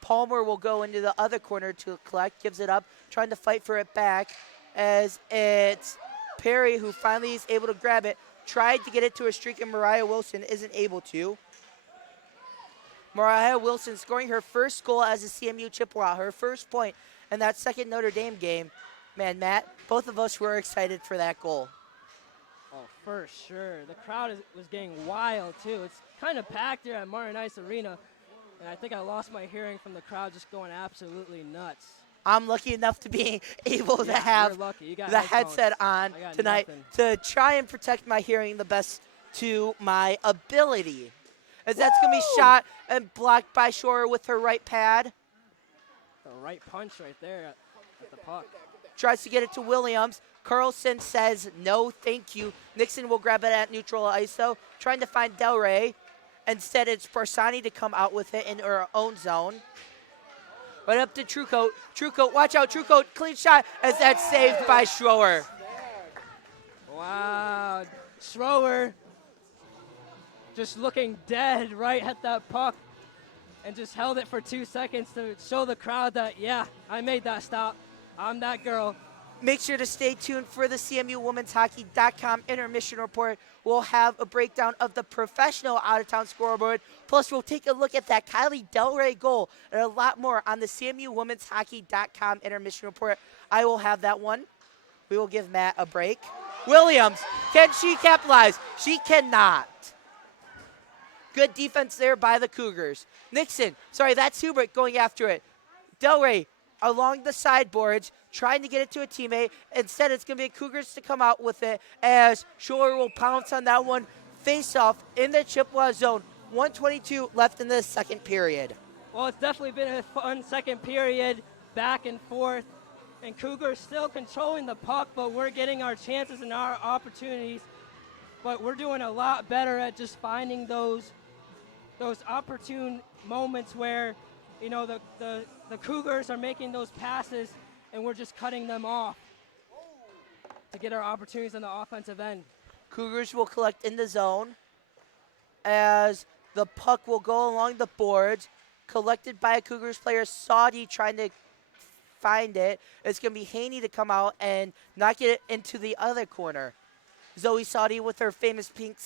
Palmer will go into the other corner to collect, gives it up, trying to fight for it back as it's Perry who finally is able to grab it. Tried to get it to a streak, and Mariah Wilson isn't able to. Mariah Wilson scoring her first goal as a CMU Chippewa, her first point in that second Notre Dame game. Man, Matt, both of us were excited for that goal. Oh, for sure. The crowd was getting wild, too. It's kind of packed here at Martin Ice Arena, and I think I lost my hearing from the crowd just going absolutely nuts. I'm lucky enough to be able to have the headset on tonight to try and protect my hearing the best to my ability. As that's going to be shot and blocked by Shore with her right pad. The right punch right there at the puck. Tries to get it to Williams. Carlson says no, thank you. Nixon will grab it at neutral iso, trying to find Delray. Instead, it's Barsani to come out with it in her own zone. Right up to Truecoat. Truecoat, watch out, Truecoat, clean shot as that's saved by Schroer. Wow, Schroer just looking dead right at that puck and just held it for 2 seconds to show the crowd that, yeah, I made that stop. I'm that girl. Make sure to stay tuned for the CMUWomen'sHockey.com intermission report. We'll have a breakdown of the professional out-of-town scoreboard. Plus, we'll take a look at that Kylie Delray goal and a lot more on the CMUWomen'sHockey.com intermission report. I will have that one. We will give Matt a break. Williams, can she capitalize? She cannot. Good defense there by the Cougars. Nixon, sorry, that's Hubert going after it. Delray along the sideboards, trying to get it to a teammate. Instead, it's going to be Cougars to come out with it as Shore will pounce on that one. Face off in the Chippewa zone. 1:22 left in the second period. Well, it's definitely been a fun second period, back and forth. And Cougars still controlling the puck, but we're getting our chances and our opportunities. But we're doing a lot better at just finding those opportune moments where, you know, the Cougars are making those passes and we're just cutting them off to get our opportunities on the offensive end. Cougars will collect in the zone as the puck will go along the boards, collected by a Cougars player, Saudi trying to find it. It's going to be Haney to come out and knock it into the other corner. Zoe Saudi with her famous pink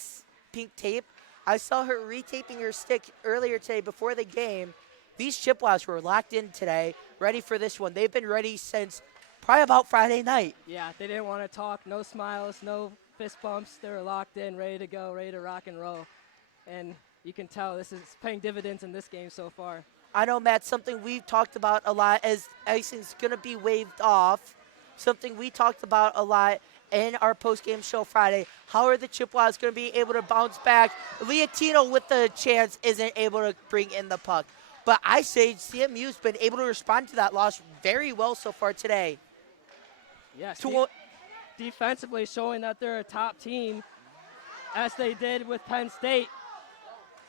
tape. I saw her retaping her stick earlier today before the game. These Chippewas were locked in today, ready for this one. They've been ready since probably about Friday night. Yeah, they didn't want to talk. No smiles, no fist bumps. They were locked in, ready to go, ready to rock and roll. And you can tell this is paying dividends in this game so far. I know, Matt, something we've talked about a lot as icing's going to be waved off. Something we talked about a lot in our post-game show Friday. How are the Chippewas going to be able to bounce back? Leotino with the chance isn't able to bring in the puck. But I say CMU's been able to respond to that loss very well so far today. Yes, defensively showing that they're a top team, as they did with Penn State.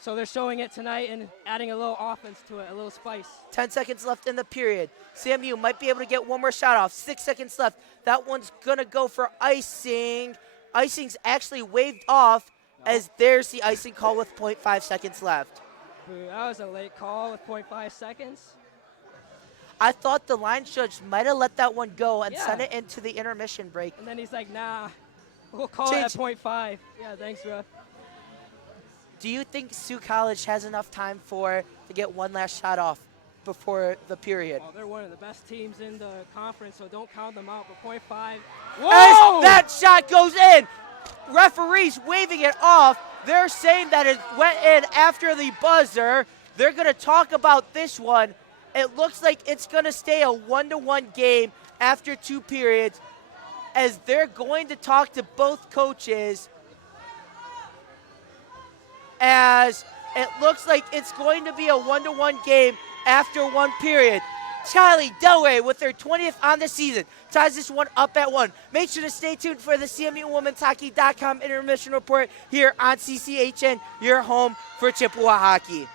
So they're showing it tonight and adding a little offense to it, a little spice. 10 seconds left in the period. CMU might be able to get one more shot off. 6 seconds left. That one's going to go for icing. Icing's actually waved off as there's the icing call with 0.5 seconds left. That was a late call with 0.5 seconds. I thought the line judge might have let that one go and sent it into the intermission break. And then he's like, nah, we'll call it at 0.5. Yeah, thanks, ref. Do you think Sioux College has enough time to get one last shot off? before the period. Well, they're one of the best teams in the conference, so don't count them out. But .5. As Whoa! that shot goes in, referees waving it off. They're saying that it went in after the buzzer. They're going to talk about this one. It looks like it's going to stay a 1-1 game after 2 periods, as they're going to talk to both coaches, as it looks like it's going to be a 1-1 game after 1 period. Charlie Delray with their 20th on the season ties this one up at 1. Make sure to stay tuned for the CMUWomen'sHockey.com intermission report here on CCHN, your home for Chippewa hockey.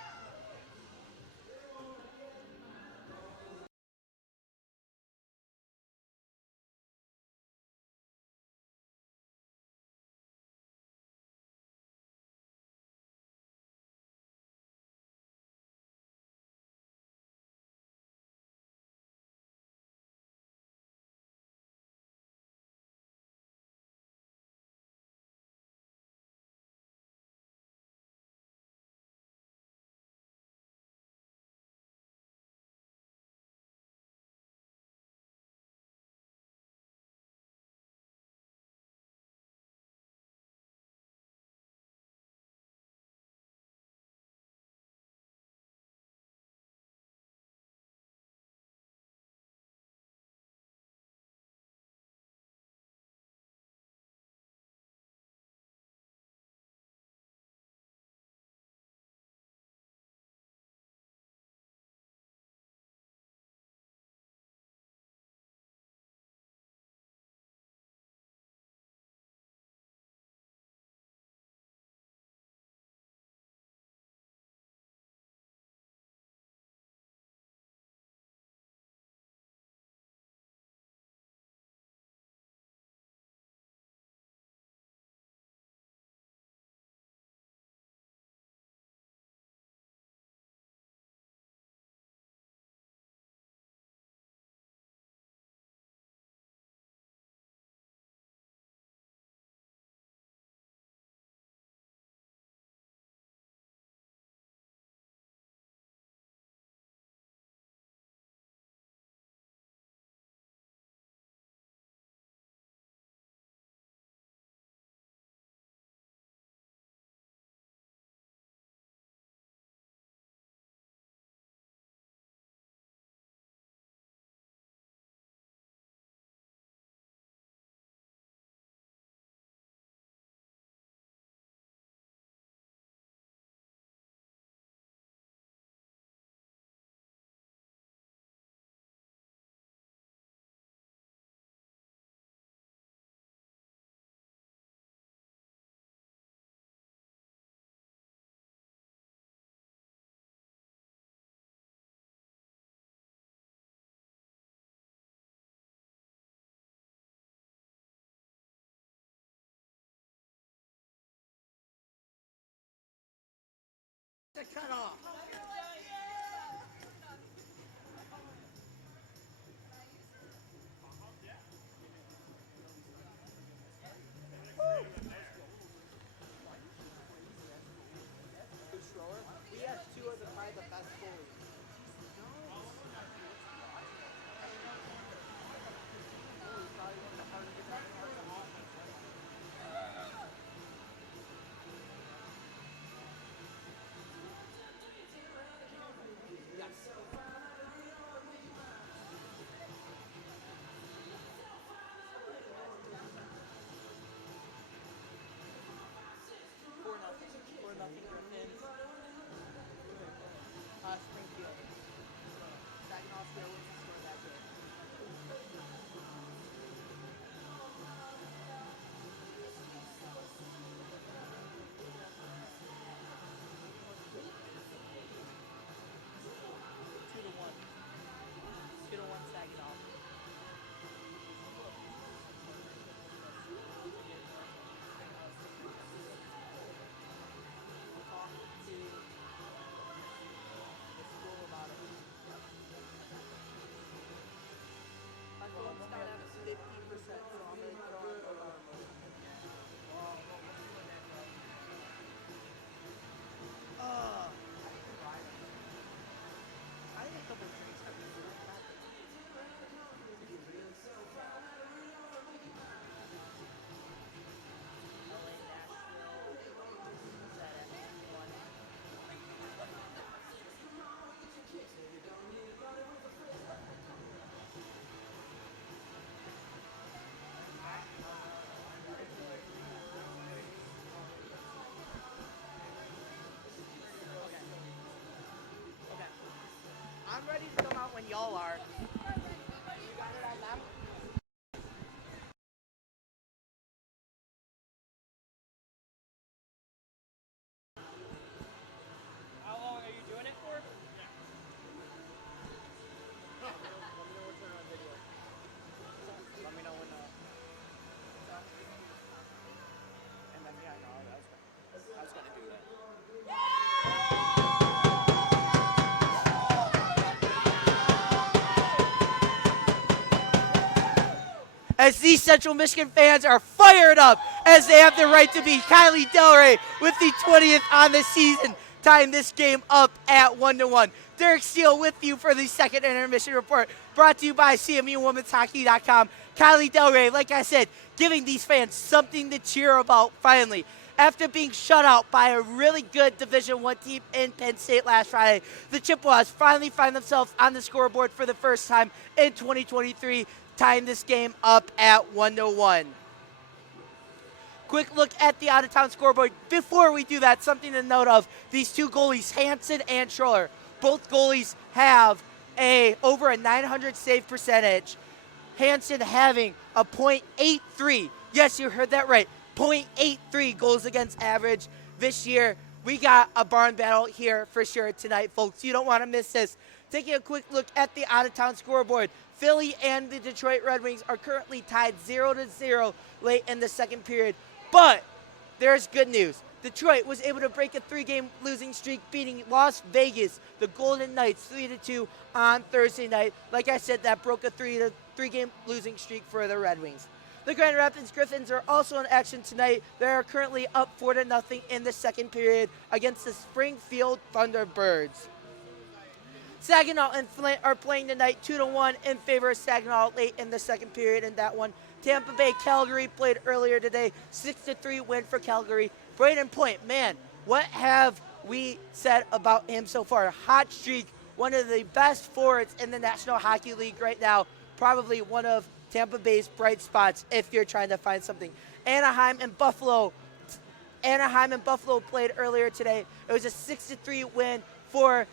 Cut off. We have 2 of probably the best goalies. Springfield. Saginaw Square wins the score that game. Two to one Saginaw. I'm ready to come out when y'all are. How long are you doing it for? Let me know when. And then yeah, no, I was gonna do that. As these Central Michigan fans are fired up as they have the right to be. Kylie Delray with the 20th on the season, tying this game up at 1-1. Derek Steele with you for the second intermission report, brought to you by CMUWomen'sHockey.com. Kylie Delray, like I said, giving these fans something to cheer about finally. After being shut out by a really good Division I team in Penn State last Friday, the Chippewas finally find themselves on the scoreboard for the first time in 2023, tying this game up at 1-1. Quick look at the out-of-town scoreboard. Before we do that, something to note of, these two goalies, Hansen and Schroller, both goalies have over a 900 save percentage. Hansen having a .83. Yes, you heard that right. .83 goals against average this year. We got a barn battle here for sure tonight, folks. You don't want to miss this. Taking a quick look at the out-of-town scoreboard, Philly and the Detroit Red Wings are currently tied 0-0 late in the second period. But there's good news. Detroit was able to break a 3-game losing streak, beating Las Vegas, the Golden Knights, 3-2 on Thursday night. Like I said, that broke a 3-game losing streak for the Red Wings. The Grand Rapids Griffins are also in action tonight. They are currently up 4-0 in the second period against the Springfield Thunderbirds. Saginaw and Flint are playing tonight 2-1 in favor of Saginaw late in the second period in that one. Tampa Bay Calgary played earlier today, 6-3 win for Calgary. Braden Point, man, what have we said about him so far? Hot streak, one of the best forwards in the National Hockey League right now. Probably one of Tampa Bay's bright spots if you're trying to find something. Anaheim and Buffalo played earlier today. It was a 6-3 win for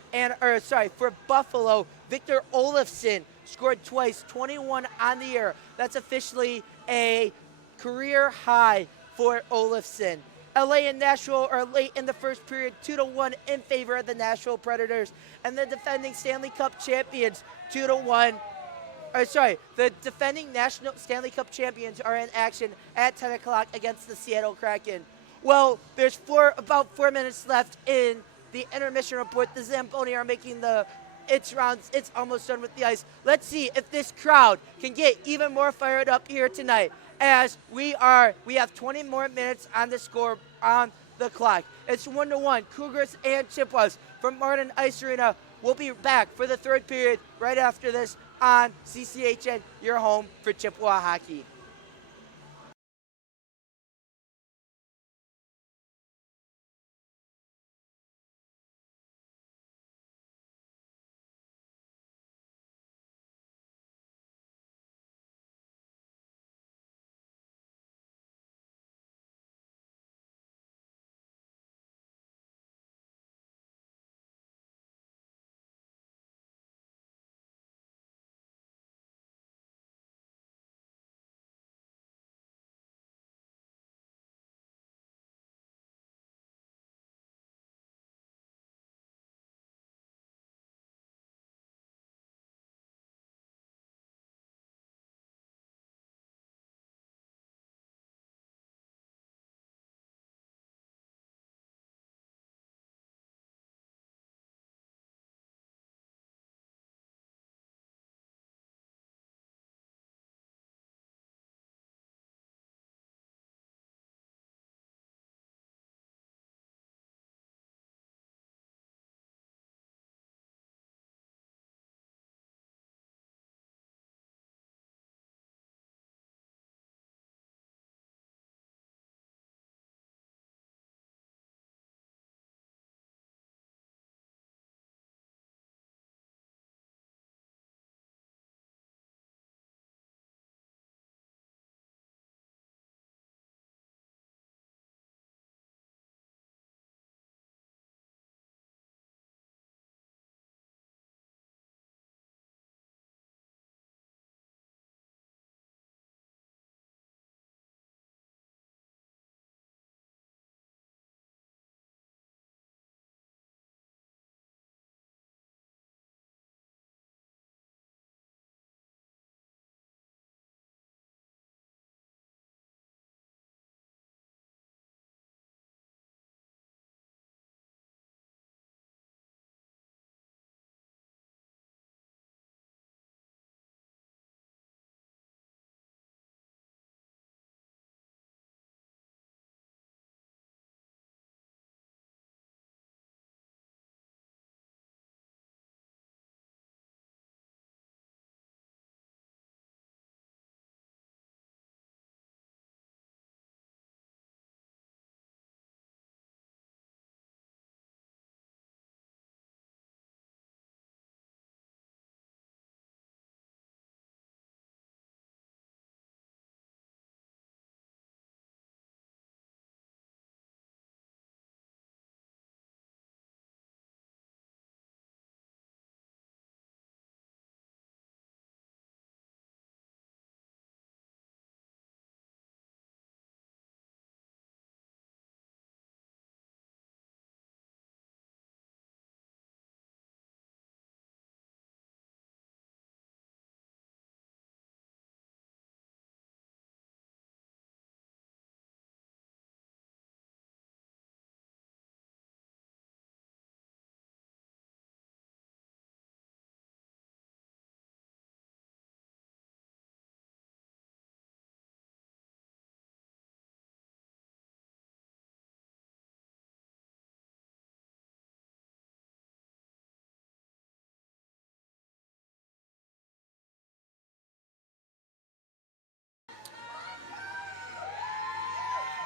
Buffalo. Victor Olofsson scored twice, 21 on the year. That's officially a career high for Olofsson. LA and Nashville are late in the first period, 2-1 in favor of the Nashville Predators. And the defending Stanley Cup champions, the defending National Stanley Cup champions are in action at 10 o'clock against the Seattle Kraken. Well, there's about 4 minutes left in the intermission report. The Zamboni are making its rounds. It's almost done with the ice. Let's see if this crowd can get even more fired up here tonight, as we have 20 more minutes on the clock. It's 1-1, Cougars and Chippewas from Martin Ice Arena. We'll be back for the third period right after this on CCHN, your home for Chippewa hockey.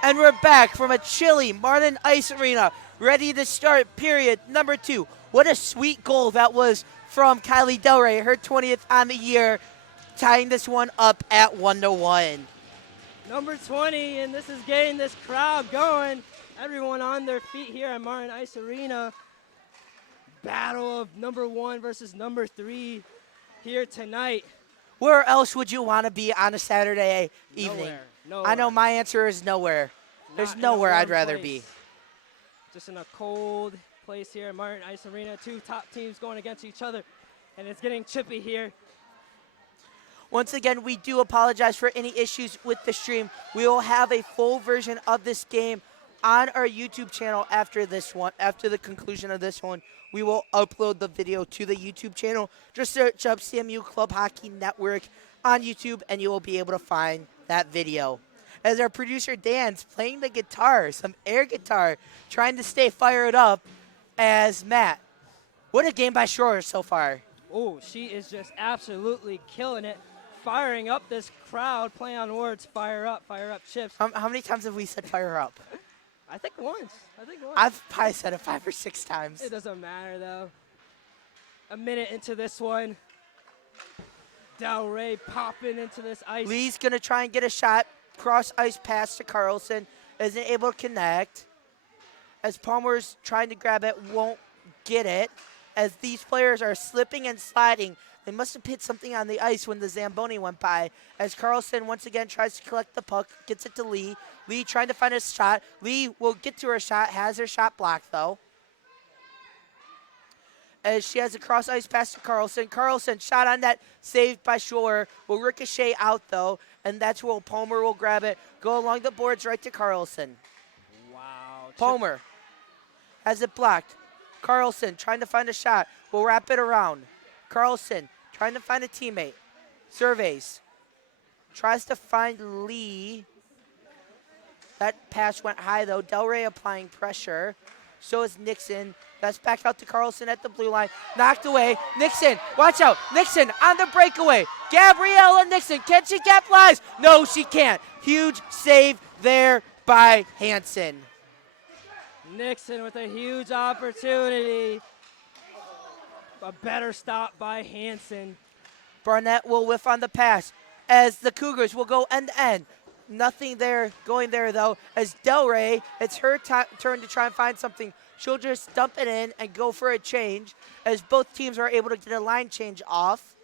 And we're back from a chilly Martin Ice Arena, ready to start period number 2. What a sweet goal that was from Kylie Delray, her 20th on the year, tying this one up at 1-1. Number 20, and this is getting this crowd going. Everyone on their feet here at Martin Ice Arena. Battle of number 1 versus number 3 here tonight. Where else would you want to be on a Saturday evening? Nowhere. I know my answer is nowhere. There's Not in a nowhere I'd warm rather place. be. Just in a cold place here at Martin Ice Arena. 2 top teams going against each other, and it's getting chippy here. Once again, we do apologize for any issues with the stream. We will have a full version of this game on our YouTube channel after this one. After the conclusion of this one, we will upload the video to the YouTube channel. Just search up CMU Club Hockey Network on YouTube, and you will be able to find that video. As our producer Dan's playing the guitar, some air guitar, trying to stay fired up as Matt. What a game by Shore so far. Oh, she is just absolutely killing it. Firing up this crowd, playing on words, fire up, Chips. How many times have we said fire up? I think once. I've probably said it 5 or 6 times. It doesn't matter, though. A minute into this one. Del Rey popping into this ice. Lee's going to try and get a shot. Cross ice pass to Carlson. Isn't able to connect. As Palmer's trying to grab it, won't get it. As these players are slipping and sliding. They must have hit something on the ice when the Zamboni went by. As Carlson once again tries to collect the puck, gets it to Lee. Lee trying to find a shot. Lee will get to her shot, has her shot blocked though. As she has a cross ice pass to Carlson. Carlson shot on net, saved by Shore. Will ricochet out though, and that's where Palmer will grab it. Go along the boards right to Carlson. Wow. Palmer has it blocked. Carlson trying to find a shot. Will wrap it around. Carlson trying to find a teammate. Surveys. Tries to find Lee. That pass went high though. Del Rey applying pressure. So is Nixon. That's back out to Carlson at the blue line. Knocked away. Nixon, watch out. Nixon on the breakaway. Gabriella Nixon, can she capitalize? No, she can't. Huge save there by Hansen. Nixon with a huge opportunity. A better stop by Hansen. Barnett will whiff on the pass as the Cougars will go end to end. Nothing there going there though. As Del Rey, it's her turn to try and find something. She'll just dump it in and go for a change as both teams are able to get a line change off.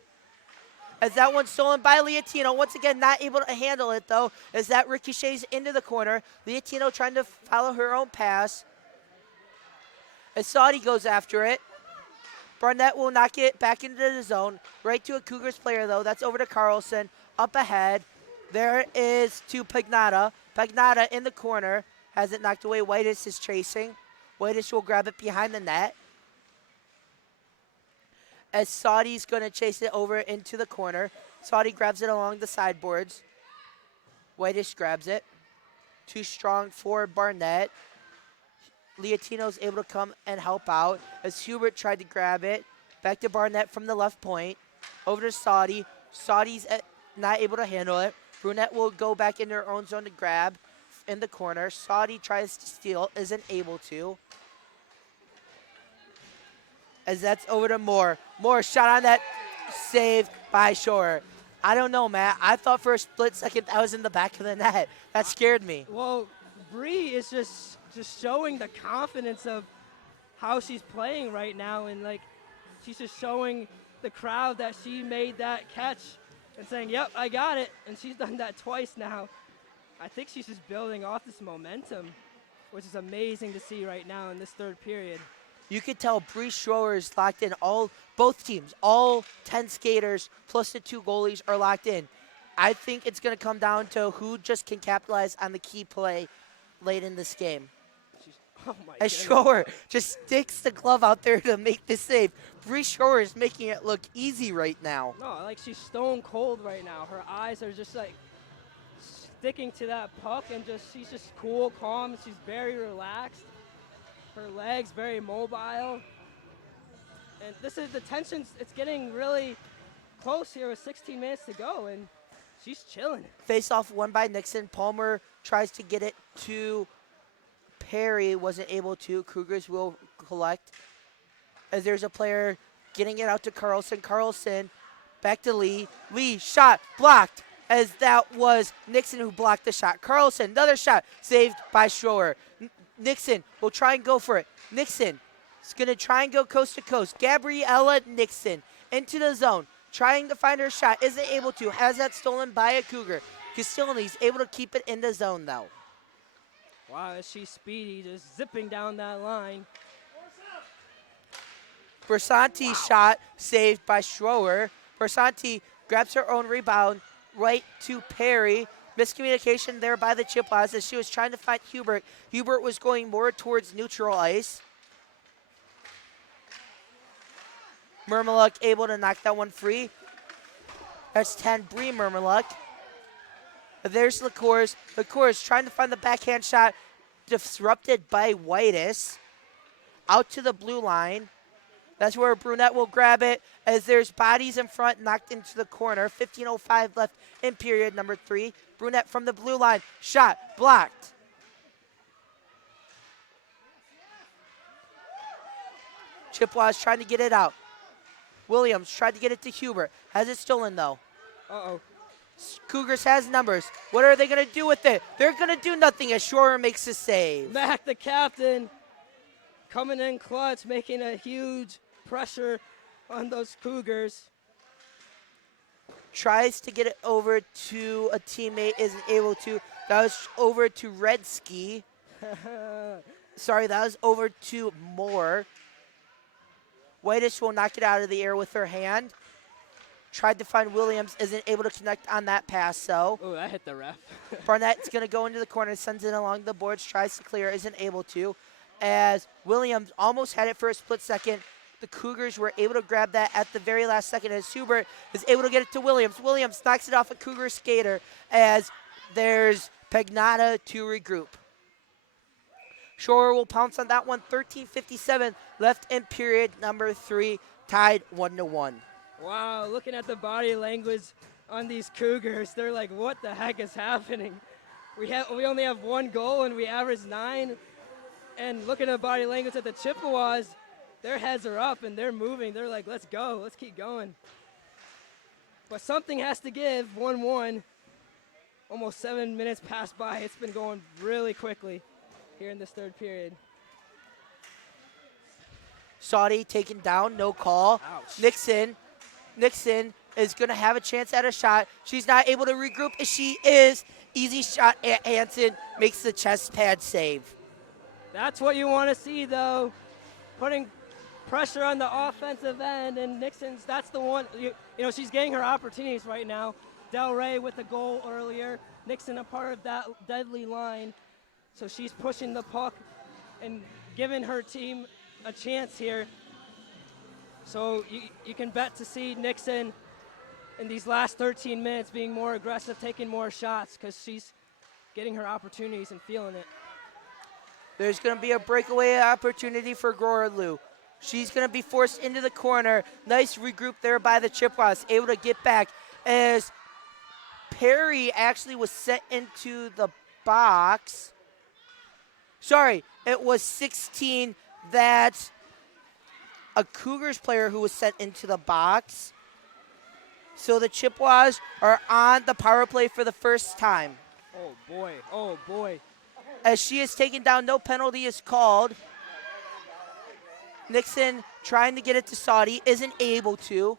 As that one's stolen by Liatino. Once again, not able to handle it though, as that ricochets into the corner. Liatino trying to follow her own pass. As Saudi goes after it. Barnett will knock it back into the zone. Right to a Cougars player though. That's over to Carlson. Up ahead. There is to Pagnotta. Pagnotta in the corner. Has it knocked away. Whitish is chasing. Whitish will grab it behind the net. As Saudi's going to chase it over into the corner. Saudi grabs it along the sideboards. Whitish grabs it. Too strong for Barnett. Liatino's able to come and help out as Hubert tried to grab it. Back to Barnett from the left point. Over to Saudi. Saudi's not able to handle it. Brunette will go back into her own zone to grab in the corner. Saudi tries to steal, isn't able to. As that's over to Moore. Moore shot on that, saved by Shore. I don't know, Matt. I thought for a split second that was in the back of the net. That scared me. Well, Bree is just showing the confidence of how she's playing right now, and like she's just showing the crowd that she made that catch and saying, yep, I got it. And she's done that twice now. I think she's just building off this momentum, which is amazing to see right now in this third period. You could tell Bree Schroer is locked in. Both teams, all 10 skaters plus the 2 goalies are locked in. I think it's going to come down to who just can capitalize on the key play late in this game. Oh my As goodness. Schroer just sticks the glove out there to make the save. Bree Schroer is making it look easy right now. No, like she's stone cold right now. Her eyes are just like sticking to that puck, and she's just cool, calm. She's very relaxed. Her legs very mobile. And this is the tension. It's getting really close here with 16 minutes to go, and she's chilling. Face off won by Nixon. Palmer tries to get it to Perry, wasn't able to. Cougars will collect. As there's a player getting it out to Carlson. Carlson back to Lee. Lee, shot, blocked, as that was Nixon who blocked the shot. Carlson, another shot, saved by Schroer. Nixon will try and go for it. Nixon is going to try and go coast to coast. Gabriella Nixon into the zone, trying to find her shot. Isn't able to. Has that stolen by a Cougar. Castellani's able to keep it in the zone, though. Wow, is she speedy, just zipping down that line. Bersanti's shot saved by Schroer. Bersanti grabs her own rebound right to Perry. Miscommunication there by the Chippewas as she was trying to find Hubert. Hubert was going more towards neutral ice. Mermeluk able to knock that one free. That's 10, Bree Mermeluk. There's LaCours. LaCours trying to find the backhand shot. Disrupted by Whitus. Out to the blue line. That's where Brunette will grab it as there's bodies in front knocked into the corner. 15:05 left in period number 3. Brunette from the blue line. Shot blocked. Chippewas trying to get it out. Williams tried to get it to Hubert. Has it stolen though. Uh-oh. Cougars has numbers. What are they going to do with it? They're going to do nothing as Schroer makes a save. Mac, the captain, coming in clutch, making a huge pressure on those Cougars. Tries to get it over to a teammate, isn't able to. That was over to Redski. Sorry, that was over to Moore. Whitish will knock it out of the air with her hand. Tried to find Williams, isn't able to connect on that pass, so. Oh, that hit the ref. Barnett's going to go into the corner, sends it along the boards, tries to clear, isn't able to. As Williams almost had it for a split second. The Cougars were able to grab that at the very last second as Hubert is able to get it to Williams. Williams knocks it off a Cougar skater as there's Pegnata to regroup. Schroer will pounce on that one. 13:57 left in period number 3, tied 1-1. Wow, looking at the body language on these Cougars, they're like, what the heck is happening? We only have 1 goal and we average 9. And looking at the body language at the Chippewas, their heads are up and they're moving. They're like, let's go, let's keep going. But something has to give, 1-1. Almost 7 minutes passed by. It's been going really quickly here in this third period. Saudi taken down, no call. Ouch. Nixon is going to have a chance at a shot. She's not able to regroup. She is. Easy shot at Hansen. Makes the chest pad save. That's what you want to see, though. Putting pressure on the offensive end, and Nixon's, that's the one. You know, she's getting her opportunities right now. Del Rey with the goal earlier. Nixon a part of that deadly line. So she's pushing the puck and giving her team a chance here. So you can bet to see Nixon in these last 13 minutes being more aggressive, taking more shots, because she's getting her opportunities and feeling it. There's going to be a breakaway opportunity for Gorlu. She's going to be forced into the corner. Nice regroup there by the Chippewas. Able to get back as Perry actually was sent into the box. Sorry, it was 16. That's a Cougars player who was sent into the box. So the Chippewas are on the power play for the first time. Oh, boy. Oh, boy. As she is taken down, no penalty is called. Nixon trying to get it to Saudi, isn't able to.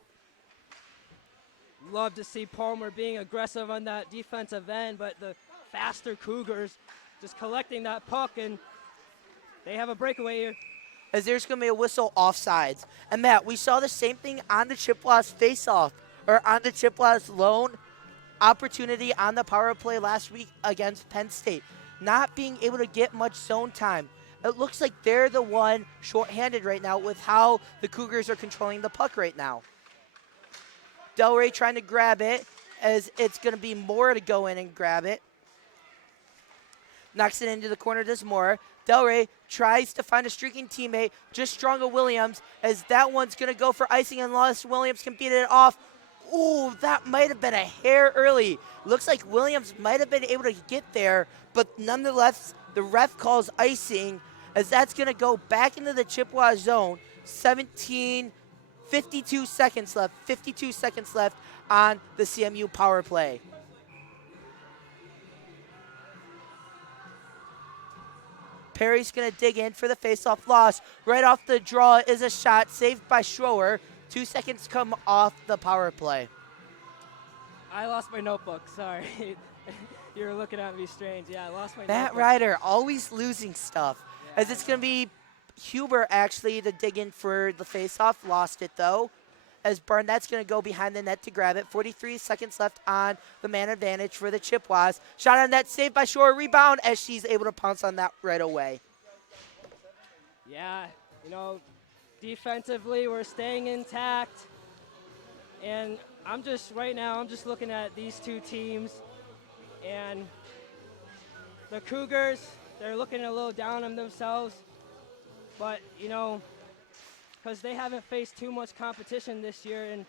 Love to see Palmer being aggressive on that defensive end, but the faster Cougars just collecting that puck, and they have a breakaway here. As there's going to be a whistle offsides. And Matt, we saw the same thing on the Chippewas face-off, or on the Chippewas lone opportunity on the power play last week against Penn State. Not being able to get much zone time. It looks like they're the one shorthanded right now with how the Cougars are controlling the puck right now. Del Rey trying to grab it as it's going to be Moore to go in and grab it. Knocks it into the corner, does Moore. Del Rey tries to find a streaking teammate, just Stronga Williams, as that one's going to go for icing unless Williams can beat it off. Ooh, that might have been a hair early. Looks like Williams might have been able to get there, but nonetheless, the ref calls icing as that's going to go back into the Chippewa zone. 52 seconds left. 52 seconds left on the CMU power play. Perry's going to dig in for the faceoff loss. Right off the draw is a shot saved by Schroer. 2 seconds come off the power play. I lost my notebook. Sorry. You were looking at me strange. Yeah, I lost my Matt notebook. Ryder always losing stuff. As it's going to be Huber actually to dig in for the faceoff. Lost it though. As Barnett's going to go behind the net to grab it. 43 seconds left on the man advantage for the Chippewas. Shot on net, saved by Shore. Rebound as she's able to pounce on that right away. Yeah, defensively we're staying intact. And right now I'm just looking at these two teams. And the Cougars, they're looking a little down on themselves. But, because they haven't faced too much competition this year in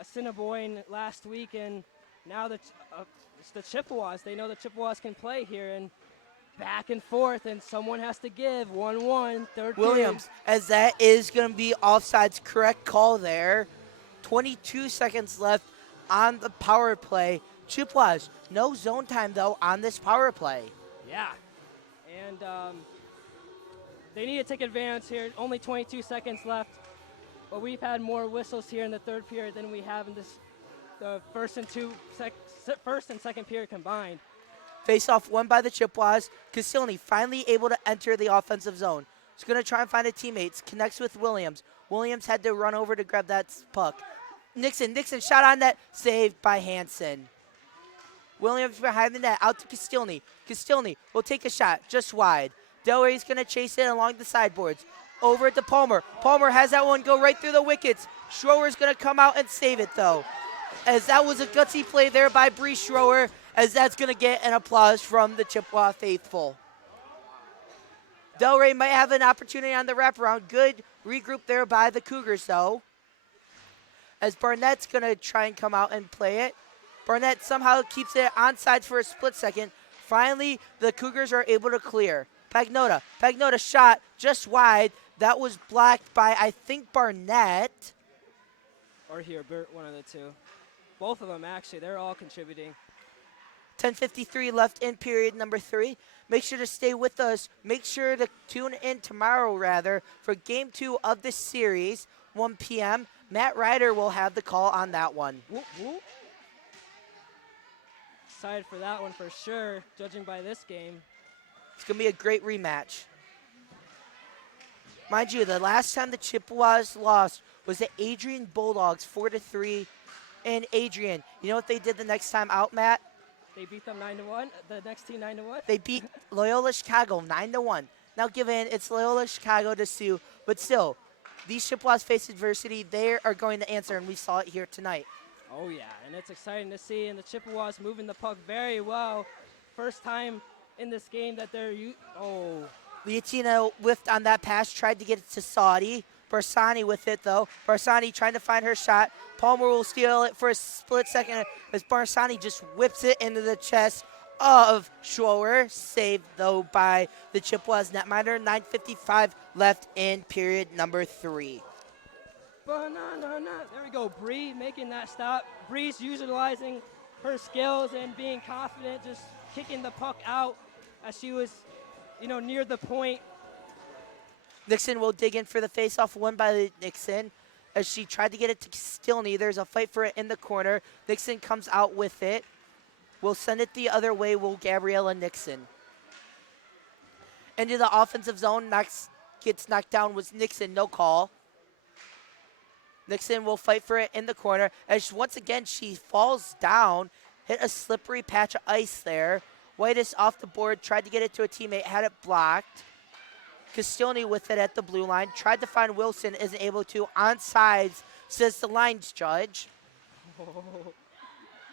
Assiniboine last week, and now it's the Chippewas. They know the Chippewas can play here, and back and forth, and someone has to give. 1-1, third Williams, period. as that is going to be offsides, correct call there. 22 seconds left on the power play. Chippewas, no zone time, though, on this power play. Yeah, and they need to take advantage here. Only 22 seconds left, but we've had more whistles here in the third period than we have in the first and second period combined. Face-off won by the Chippewas. Casilni finally able to enter the offensive zone. He's going to try and find a teammate. Connects with Williams. Williams had to run over to grab that puck. Nixon shot on net, saved by Hansen. Williams behind the net, out to Castilny. Castilny will take a shot just wide. Delray's going to chase it along the sideboards. Over to Palmer. Palmer has that one go right through the wickets. Schroer's going to come out and save it, though. As that was a gutsy play there by Bree Schroer, as that's going to get an applause from the Chippewa faithful. Delray might have an opportunity on the wraparound. Good regroup there by the Cougars, though. As Barnett's going to try and come out and play it. Barnett somehow keeps it onside for a split second. Finally, the Cougars are able to clear. Pagnota shot just wide. That was blocked by, I think, Barnett. Or Bert, one of the two. Both of them, actually. They're all contributing. 10:53 left in period number 3. Make sure to stay with us. Make sure to tune in tomorrow, for Game 2 of this series, 1 p.m. Matt Ryder will have the call on that one. Whoop, whoop. Excited for that one for sure, judging by this game. It's going to be a great rematch. Mind you, the last time the Chippewas lost was the Adrian Bulldogs, 4-3 in Adrian. You know what they did the next time out, Matt? They beat them 9-1. The next team 9-1. They beat Loyola Chicago 9-1. Now, given it's Loyola Chicago to Sioux, but still, these Chippewas face adversity. They are going to answer, and we saw it here tonight. Oh yeah, and it's exciting to see, and the Chippewas moving the puck very well. First time in this game that they're Liatina whiffed on that pass, tried to get it to Saudi. Barsani with it, though. Barsani trying to find her shot. Palmer will steal it for a split second as Barsani just whips it into the chest of Schroer. Saved, though, by the Chippewas netminder. 9:55 left in period number 3. There we go. Bree making that stop. Bree's utilizing her skills and being confident, just kicking the puck out as she was, near the point. Nixon will dig in for the faceoff, won by Nixon. As she tried to get it to Stilney, there's a fight for it in the corner. Nixon comes out with it. We'll send it the other way, will Gabriella Nixon. Into the offensive zone, gets knocked down was Nixon, no call. Nixon will fight for it in the corner. As once again, she falls down, hit a slippery patch of ice there. Whitus off the board, tried to get it to a teammate, had it blocked. Castilny with it at the blue line. Tried to find Wilson, isn't able to. Onsides, says the lines judge.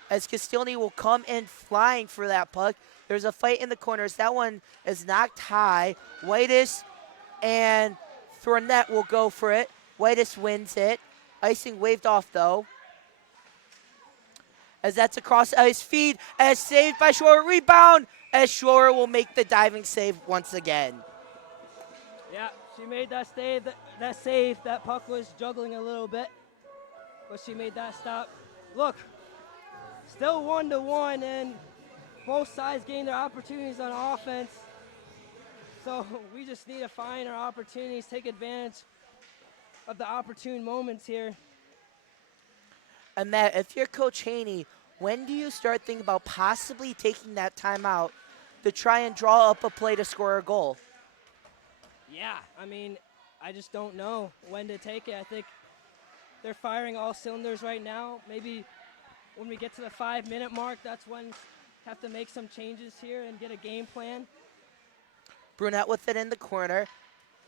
As Castilny will come in flying for that puck. There's a fight in the corners. That one is knocked high. Whitus and Thornett will go for it. Whitus wins it. Icing waved off, though. as that's a cross ice feed, as saved by Schroer. Rebound, as Schroer will make the diving save once again. Yeah, she made that save. That save. That puck was juggling a little bit, but she made that stop. Look, still 1-1, and both sides getting their opportunities on offense. So we just need to find our opportunities, take advantage of the opportune moments here. And Matt, if you're Coach Haney, when do you start thinking about possibly taking that timeout to try and draw up a play to score a goal? Yeah, I mean, I just don't know when to take it. I think they're firing all cylinders right now. Maybe when we get to the 5-minute mark, that's when have to make some changes here and get a game plan. Brunette with it in the corner.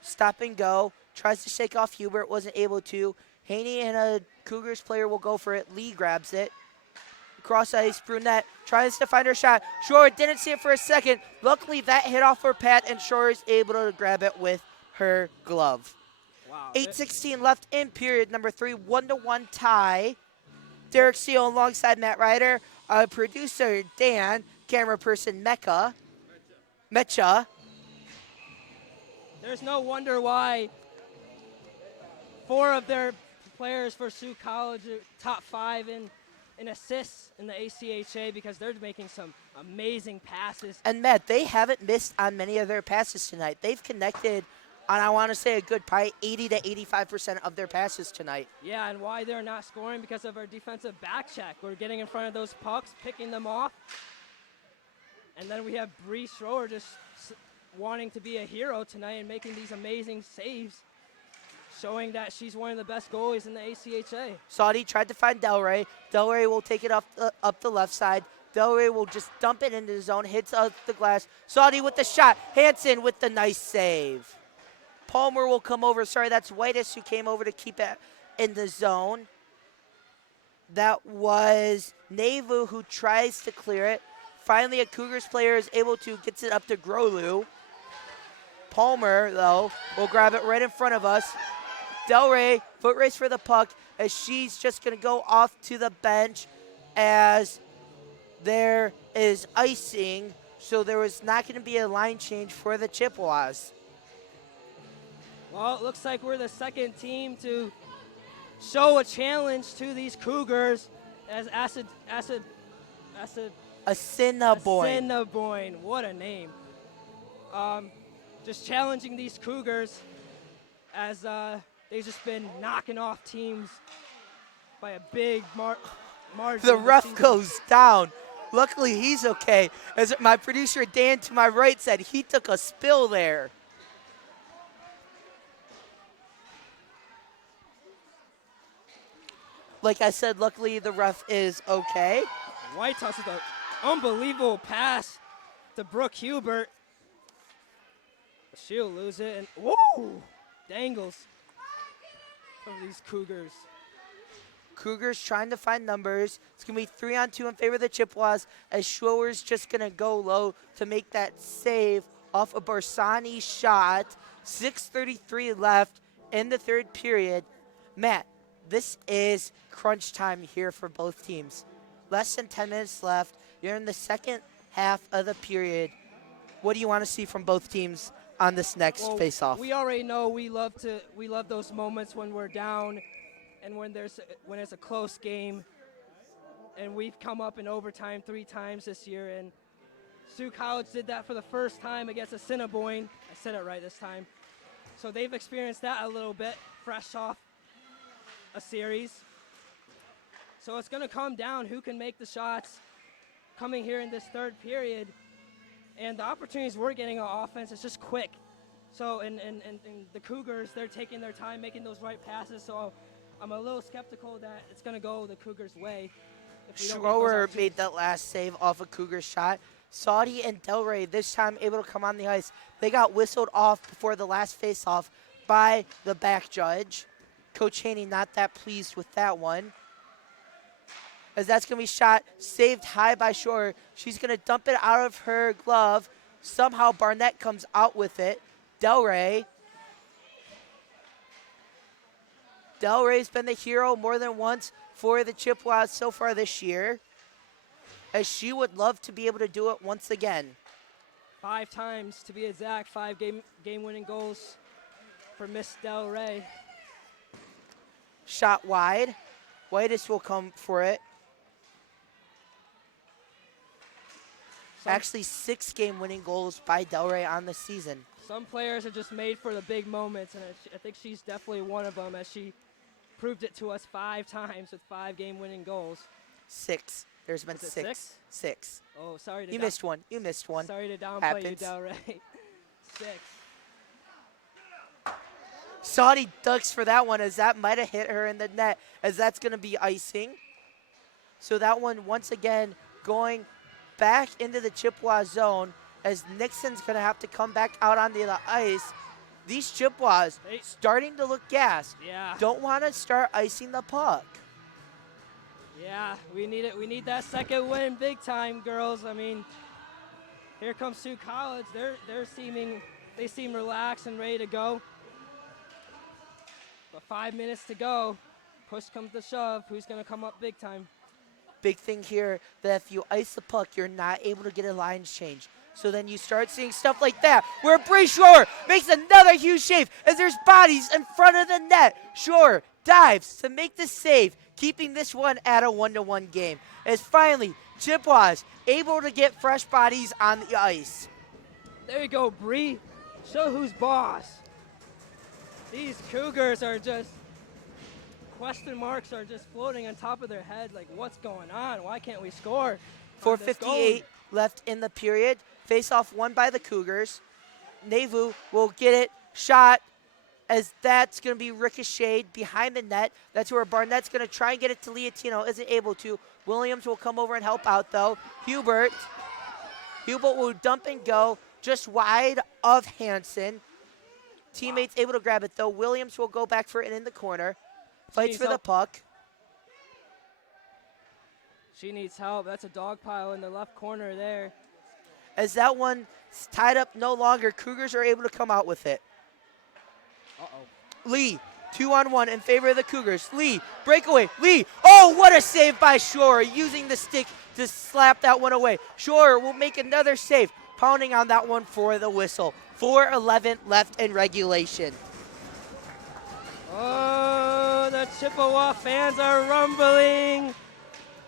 Stop and go. Tries to shake off Hubert. Wasn't able to. Haney and a Cougars player will go for it. Lee grabs it. Cross ice. Brunette tries to find her shot. Schroer didn't see it for a second. Luckily, that hit off her pad, and Schroer is able to grab it with her glove. Wow. 8:16 left in period number 3. 1-1 tie. Derek Steele alongside Matt Ryder. Producer Dan. Camera person Mecha. There's no wonder why 4 of their players for Sault College are top 5 in assists in the ACHA because they're making some amazing passes. And Matt, they haven't missed on many of their passes tonight. They've connected on, I want to say, a good probably 80 to 85% of their passes tonight. Yeah, and why they're not scoring because of our defensive back check. We're getting in front of those pucks, picking them off. And then we have Bree Schroer just wanting to be a hero tonight and making these amazing saves, showing that she's one of the best goalies in the ACHA. Saudi tried to find Delray. Delray will take it up the left side. Delray will just dump it into the zone, hits up the glass. Saudi with the shot. Hansen with the nice save. Palmer will come over. Sorry, that's Whitus who came over to keep it in the zone. That was Navu who tries to clear it. Finally, a Cougars player is able to get it up to Grolu. Palmer, though, will grab it right in front of us. Delray, foot race for the puck, as she's just going to go off to the bench as there is icing, so there was not going to be a line change for the Chippewas. Well, it looks like we're the second team to show a challenge to these Cougars as Assiniboine. What a name. Just challenging these Cougars as they've just been knocking off teams by a big margin. The ref goes down. Luckily, he's okay. As my producer, Dan, to my right said, he took a spill there. Like I said, luckily the ref is okay. White House with an unbelievable pass to Brooke Hubert. She'll lose it, and whoa, dangles from these Cougars. Cougars trying to find numbers. It's going to be 3-on-2 in favor of the Chippewas, as Schroer's just going to go low to make that save off a Barsani shot. 6:33 left in the third period. Matt, this is crunch time here for both teams. Less than 10 minutes left. You're in the second half of the period. What do you want to see from both teams on this next face-off? We already know we love those moments when we're down and when it's a close game. And we've come up in overtime 3 times this year, and Sault College did that for the first time against Assiniboine. I said it right this time. So they've experienced that a little bit, fresh off a series. So it's going to come down who can make the shots coming here in this third period. And the opportunities we're getting on offense is just quick. So, and the Cougars, they're taking their time making those right passes. So I'm a little skeptical that it's going to go the Cougars' way. Schroer made that last save off a Cougar shot. Saudi and Delray this time able to come on the ice. They got whistled off before the last face-off by the back judge. Coach Haney not that pleased with that one, as that's going to be shot, saved high by Schroer. She's going to dump it out of her glove. Somehow Barnett comes out with it. Delray's been the hero more than once for the Chippewas so far this year. as she would love to be able to do it once again. 5 times to be exact, 5 game-winning goals for Miss Del Rey. Shot wide. Whitus will come for it. Actually, 6 game-winning goals by Del Rey on the season. Some players are just made for the big moments, and I think she's definitely one of them, as she proved it to us 5 times with 5 game-winning goals. 6. There's been Was it 6. 6. Oh, sorry to You missed one. You missed one. Sorry to downplay you, Happens. Del Rey. 6. Saudi ducks for that one, as that might have hit her in the net, as that's going to be icing. So that one, once again, going back into the Chippewa zone, as Nixon's going to have to come back out onto the ice. These Chippewas starting to look gassed. Yeah. Don't want to start icing the puck. Yeah, we need it. We need that second win big time, girls. I mean, here comes Sault College. They seem relaxed and ready to go. But 5 minutes to go. Push comes to shove. Who's going to come up big time? Big thing here, that if you ice the puck, you're not able to get a lines change. So then you start seeing stuff like that, where Bree Schroer makes another huge save as there's bodies in front of the net. Schroer dives to make the save, keeping this one at a 1-1 game. As finally, Chippewas able to get fresh bodies on the ice. There you go, Bree. Show who's boss. These Cougars are just, question marks are just floating on top of their head, like, what's going on? Why can't we score? 4:58 left in the period. Face-off won by the Cougars. Nauvoo will get it, shot, as that's going to be ricocheted behind the net. That's where Barnett's going to try and get it to Liatino. Isn't able to. Williams will come over and help out, though. Hubert will dump and go just wide of Hansen. Teammates able to grab it, though. Williams will go back for it in the corner. Fights for the puck. She needs help. That's a dog pile in the left corner there. As that one is tied up no longer, Cougars are able to come out with it. Uh-oh. Lee, 2-on-1 in favor of the Cougars. Lee, breakaway. Lee, oh, what a save by Schroer, using the stick to slap that one away. Schroer will make another save, pounding on that one for the whistle. 4:11 left in regulation. Oh, the Chippewa fans are rumbling.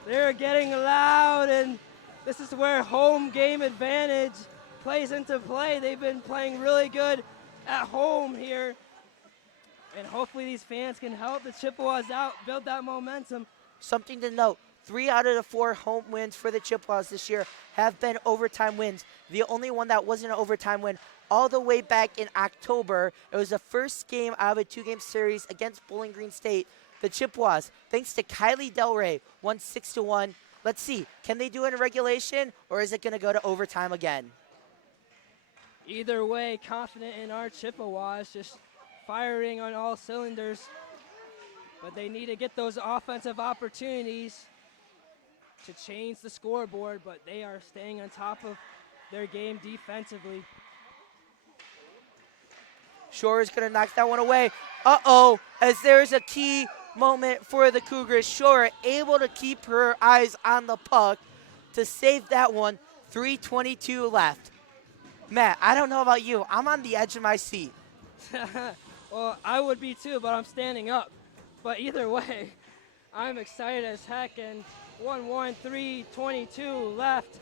They're getting loud, and this is where home game advantage plays into play. They've been playing really good at home here, and hopefully these fans can help the Chippewas out, build that momentum. Something to note, 3 out of the 4 home wins for the Chippewas this year have been overtime wins. The only one that wasn't an overtime win all the way back in October, it was the first game out of a 2-game series against Bowling Green State. The Chippewas, thanks to Kylie Del Rey, won 6-1. Let's see, can they do it in regulation, or is it going to go to overtime again? Either way, confident in our Chippewas, just firing on all cylinders. But they need to get those offensive opportunities to change the scoreboard, but they are staying on top of their game defensively. Schroer is going to knock that one away. Uh-oh, as there's a key moment for the Cougars. Schroer able to keep her eyes on the puck to save that one. 3:22 left. Matt, I don't know about you. I'm on the edge of my seat. Well, I would be too, but I'm standing up. But either way, I'm excited as heck, and 1-1, 3:22 left.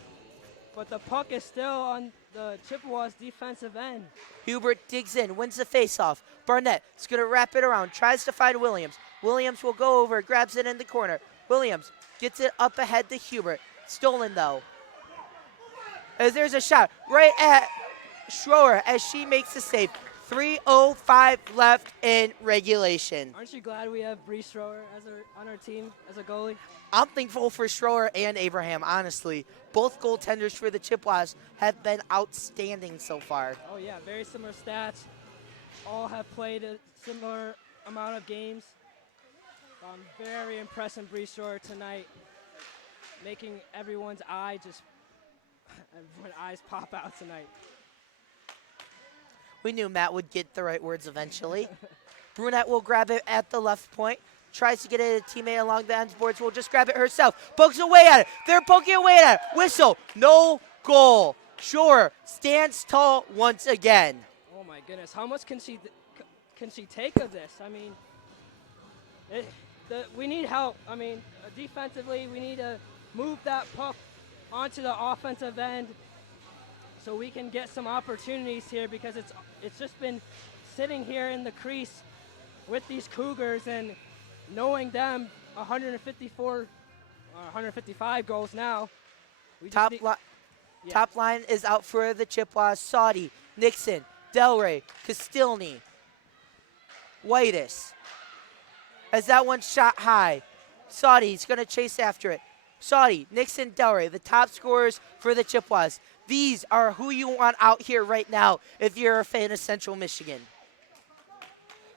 But the puck is still on the Chippewas' defensive end. Hubert digs in, wins the faceoff. Barnett is going to wrap it around, tries to find Williams. Williams will go over, grabs it in the corner. Williams gets it up ahead to Hubert. Stolen, though. As there's a shot right at Schroer as she makes the save. 3:05 left in regulation. Aren't you glad we have Bree Schroer on our team as a goalie? I'm thankful for Schroer and Abraham, honestly. Both goaltenders for the Chippewas have been outstanding so far. Oh, yeah, very similar stats. All have played a similar amount of games. I'm very impressed in Bree Schroer tonight, making everyone's eyes pop out tonight. We knew Matt would get the right words eventually. Brunette will grab it at the left point. tries to get it a teammate along the ends boards. Will just grab it herself. Pokes away at it. They're poking away at it. Whistle. No goal. Shore stands tall once again. Oh my goodness, how much can she take of this? I mean, we need help. I mean, defensively, we need to move that puck onto the offensive end so we can get some opportunities here, because it's just been sitting here in the crease with these Cougars, and knowing them 155 goals now. Top line is out for the Chippewas. Saudi, Nixon, Delray, Castilny, Whitus. As that one shot high, Saudi's going to chase after it. Saudi, Nixon, Delray, the top scorers for the Chippewas. These are who you want out here right now if you're a fan of Central Michigan.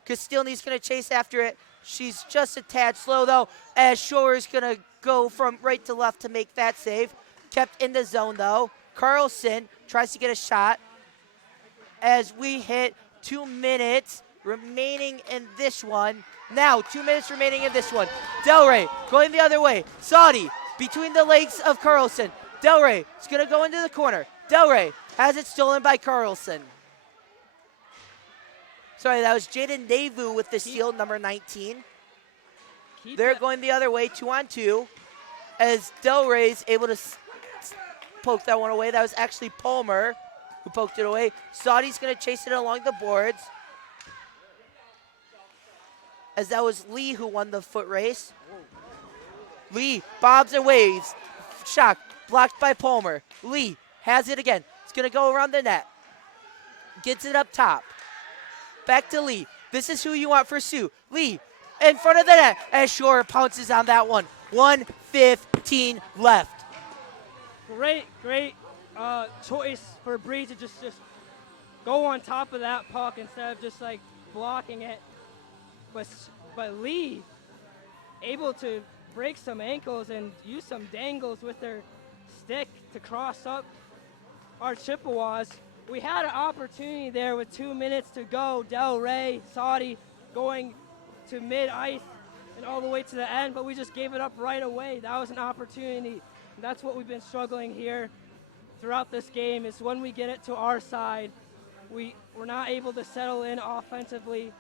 Castilny's going to chase after it. She's just a tad slow, though, as Shore is going to go from right to left to make that save. Kept in the zone, though. Carlson tries to get a shot as we hit 2 minutes remaining in this one. Now, 2 minutes remaining in this one. Delray going the other way. Saudi between the legs of Carlson. Delray is going to go into the corner. Delray has it stolen by Carlson. Sorry, that was Jaden Navu with the steal, number 19. They're going the other way, 2-on-2, as Delray's able to poke that one away. That was actually Palmer who poked it away. Saudi's going to chase it along the boards, as that was Lee who won the foot race. Lee bobs and waves. Shot blocked by Palmer. Lee has it again. It's going to go around the net. Gets it up top. Back to Lee. This is who you want for Sioux. Lee in front of the net as Shore pounces on that one. 1:15 left. Great choice for Bree to just go on top of that puck instead of just like blocking it. But Lee able to break some ankles and use some dangles with their stick to cross up our Chippewas. We had an opportunity there with 2 minutes to go. Delray, Saudi going to mid-ice and all the way to the end, but we just gave it up right away. That was an opportunity. And that's what we've been struggling here throughout this game, is when we get it to our side, we're not able to settle in offensively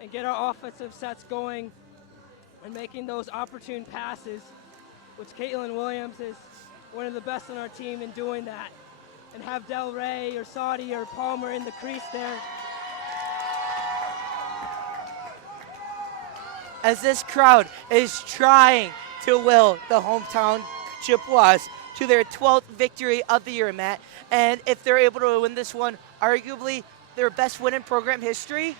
and get our offensive sets going and making those opportune passes, which Caitlin Williams is one of the best on our team in doing that. And have Delray or Saudi or Palmer in the crease there. As this crowd is trying to will the hometown Chippewas to their 12th victory of the year, Matt. And if they're able to win this one, arguably their best win in program history,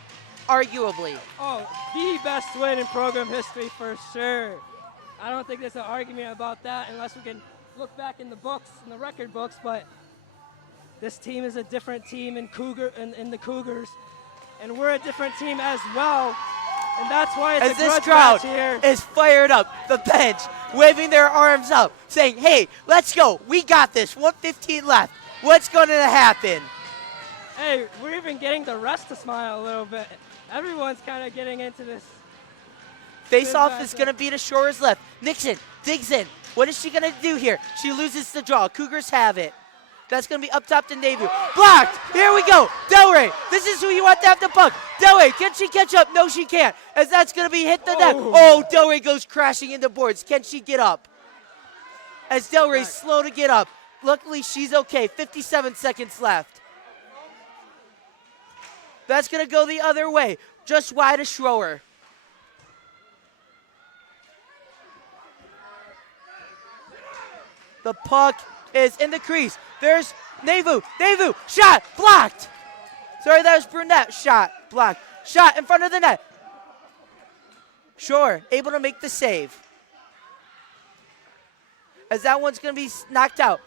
arguably. Oh, the best win in program history for sure. I don't think there's an argument about that unless we can look back in the books, in the record books, but this team is a different team in the Cougars, and we're a different team as well. And that's why it's as a this grudge crowd match here. is fired up, the bench waving their arms up, saying, hey, let's go. We got this. 1:15 left. What's going to happen? Hey, we're even getting the rest to smile a little bit. Everyone's kind of getting into this. Face-off is going to be to Shore's left. Nixon digs in. What is she going to do here? She loses the draw. Cougars have it. That's going to be up top to Navu. Blocked. Here we go. Delray. This is who you want to have the puck. Delray, can she catch up? No, she can't. As that's going to be hit the net. Oh, Delray goes crashing into boards. Can she get up? As Delray's slow to get up. Luckily, she's okay. 57 seconds left. That's going to go the other way. Just wide of Schroer. The puck is in the crease. There's Navu. Navu, shot, blocked. Sorry, that was Brunette. Shot, blocked. Shot in front of the net. Shore, able to make the save. As that one's going to be knocked out.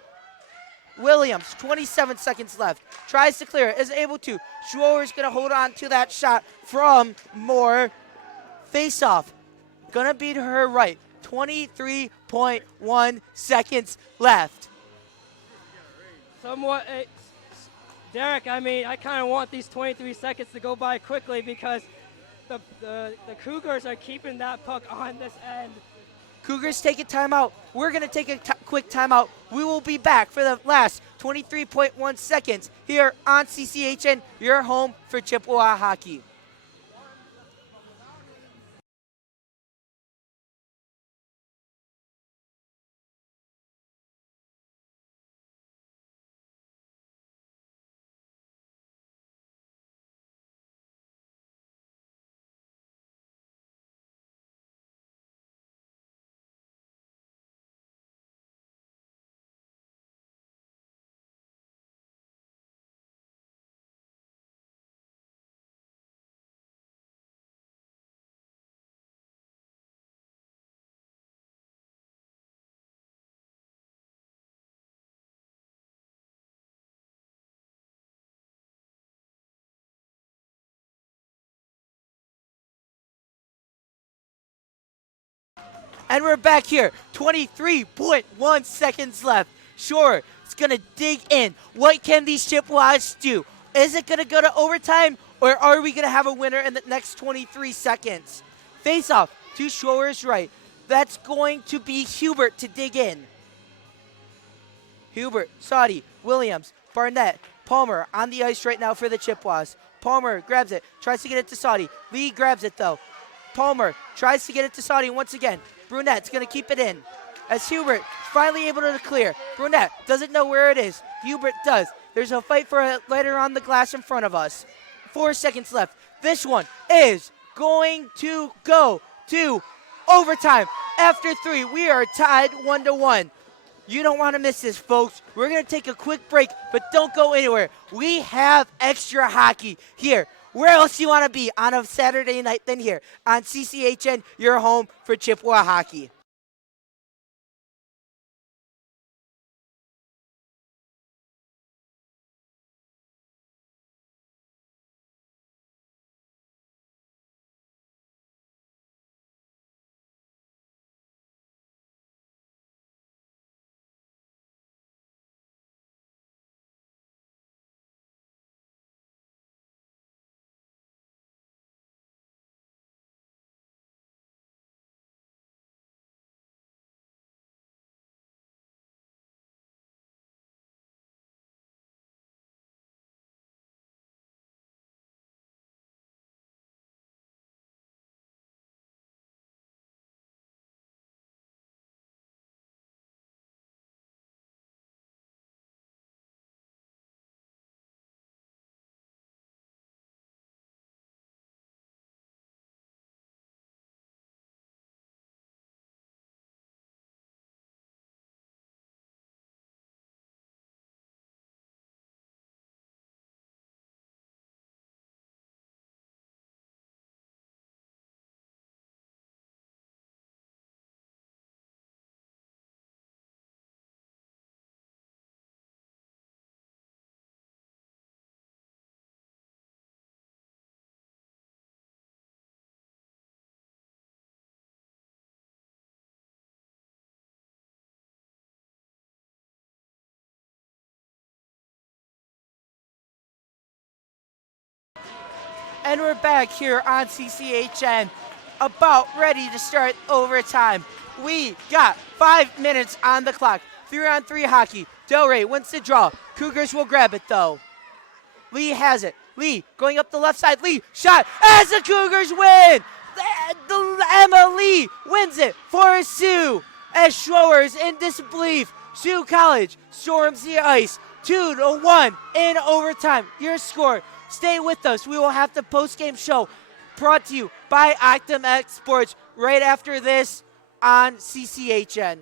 Williams, 27 seconds left. Tries to clear it, is able to. Schroer is going to hold on to that shot from Moore. Face-off. Going to be to her right. 23.1 seconds left. Somewhat, Derek, I mean, I kind of want these 23 seconds to go by quickly because the Cougars are keeping that puck on this end. Cougars take a timeout. We're going to take a quick timeout. We will be back for the last 23.1 seconds here on CCHN, your home for Chippewa hockey. And we're back here, 23.1 seconds left. Sure, it's going to dig in. What can these Chippewas do? Is it going to go to overtime, or are we going to have a winner in the next 23 seconds? Face off to Shore's right. That's going to be Hubert to dig in. Hubert, Saudi, Williams, Barnett, Palmer on the ice right now for the Chippewas. Palmer grabs it, tries to get it to Saudi. Lee grabs it though. Palmer tries to get it to Saudi once again. Brunette's going to keep it in. As Hubert finally able to clear. Brunette doesn't know where it is. Hubert does. There's a fight for it later on the glass in front of us. 4 seconds left. This one is going to go to overtime. After 3, we are tied 1-1. You don't want to miss this, folks. We're going to take a quick break, but don't go anywhere. We have extra hockey here. Where else do you want to be on a Saturday night than here on CCHN, your home for Chippewa hockey? And we're back here on CCHN, about ready to start overtime. We got 5 minutes on the clock. 3-on-3 hockey. Delray wins the draw. Cougars will grab it though. Lee has it. Lee going up the left side. Lee shot as the Cougars win. Emma Lee wins it for Sioux. As Schroers in disbelief. Sioux College storms the ice. 2-1 in overtime. Your score. Stay with us. We will have the post-game show brought to you by OctomX Sports right after this on CCHN.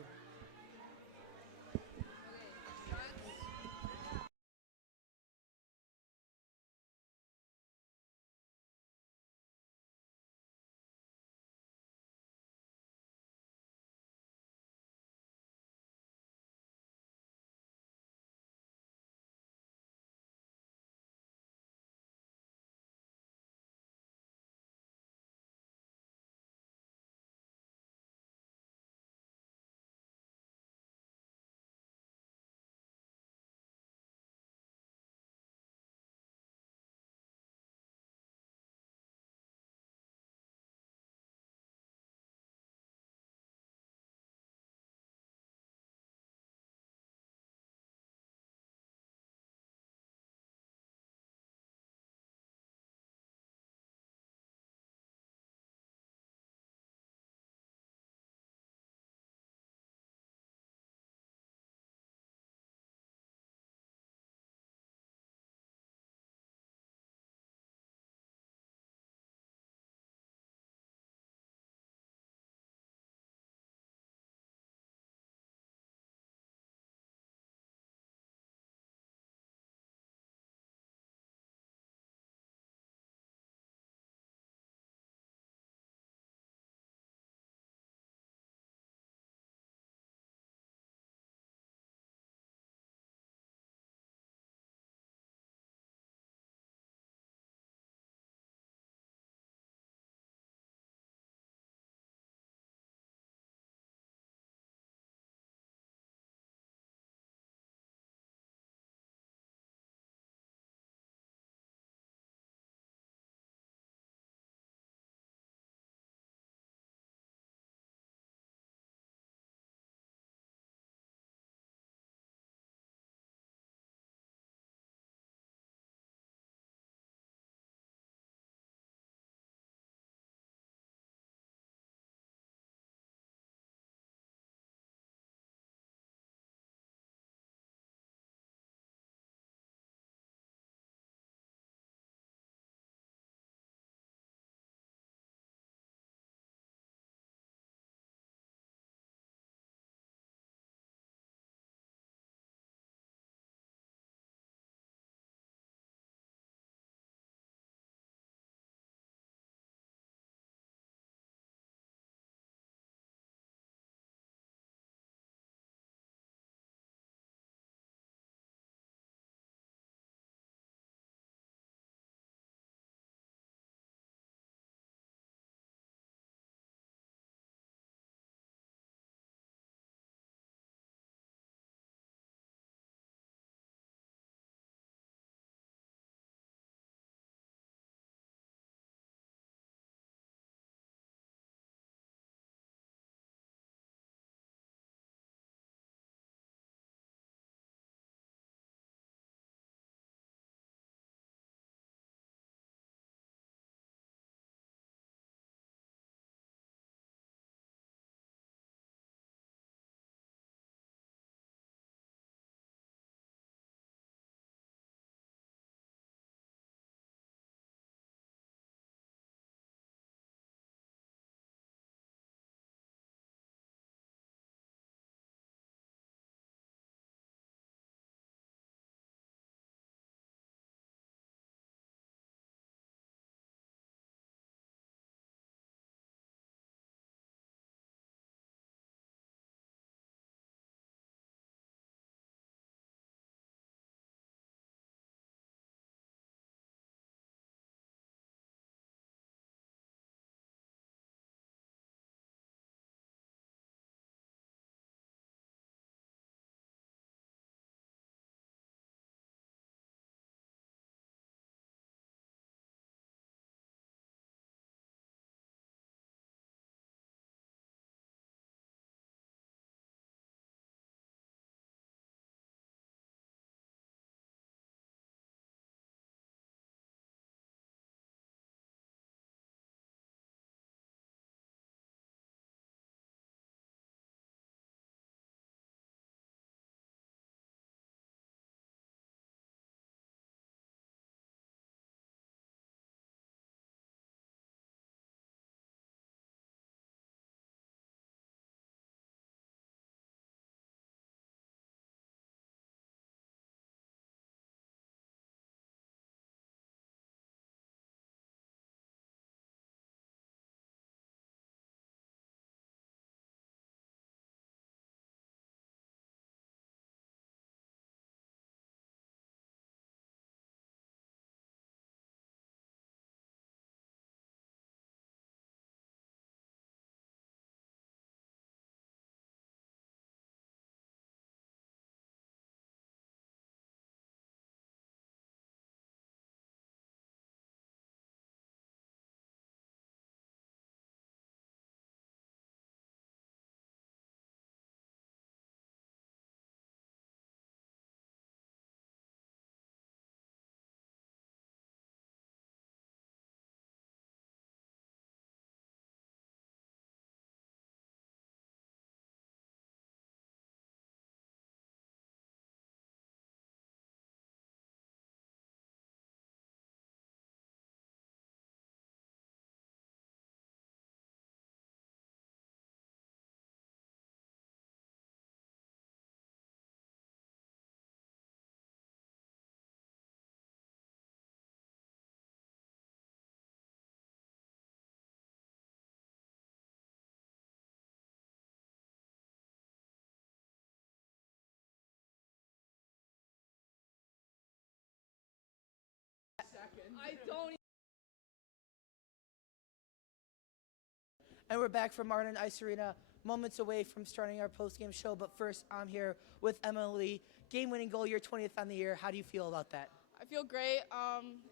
And we're back from Martin Ice Arena, moments away from starting our post-game show. But first, I'm here with Emily. Game-winning goal, your 20th on the year. How do you feel about that? I feel great.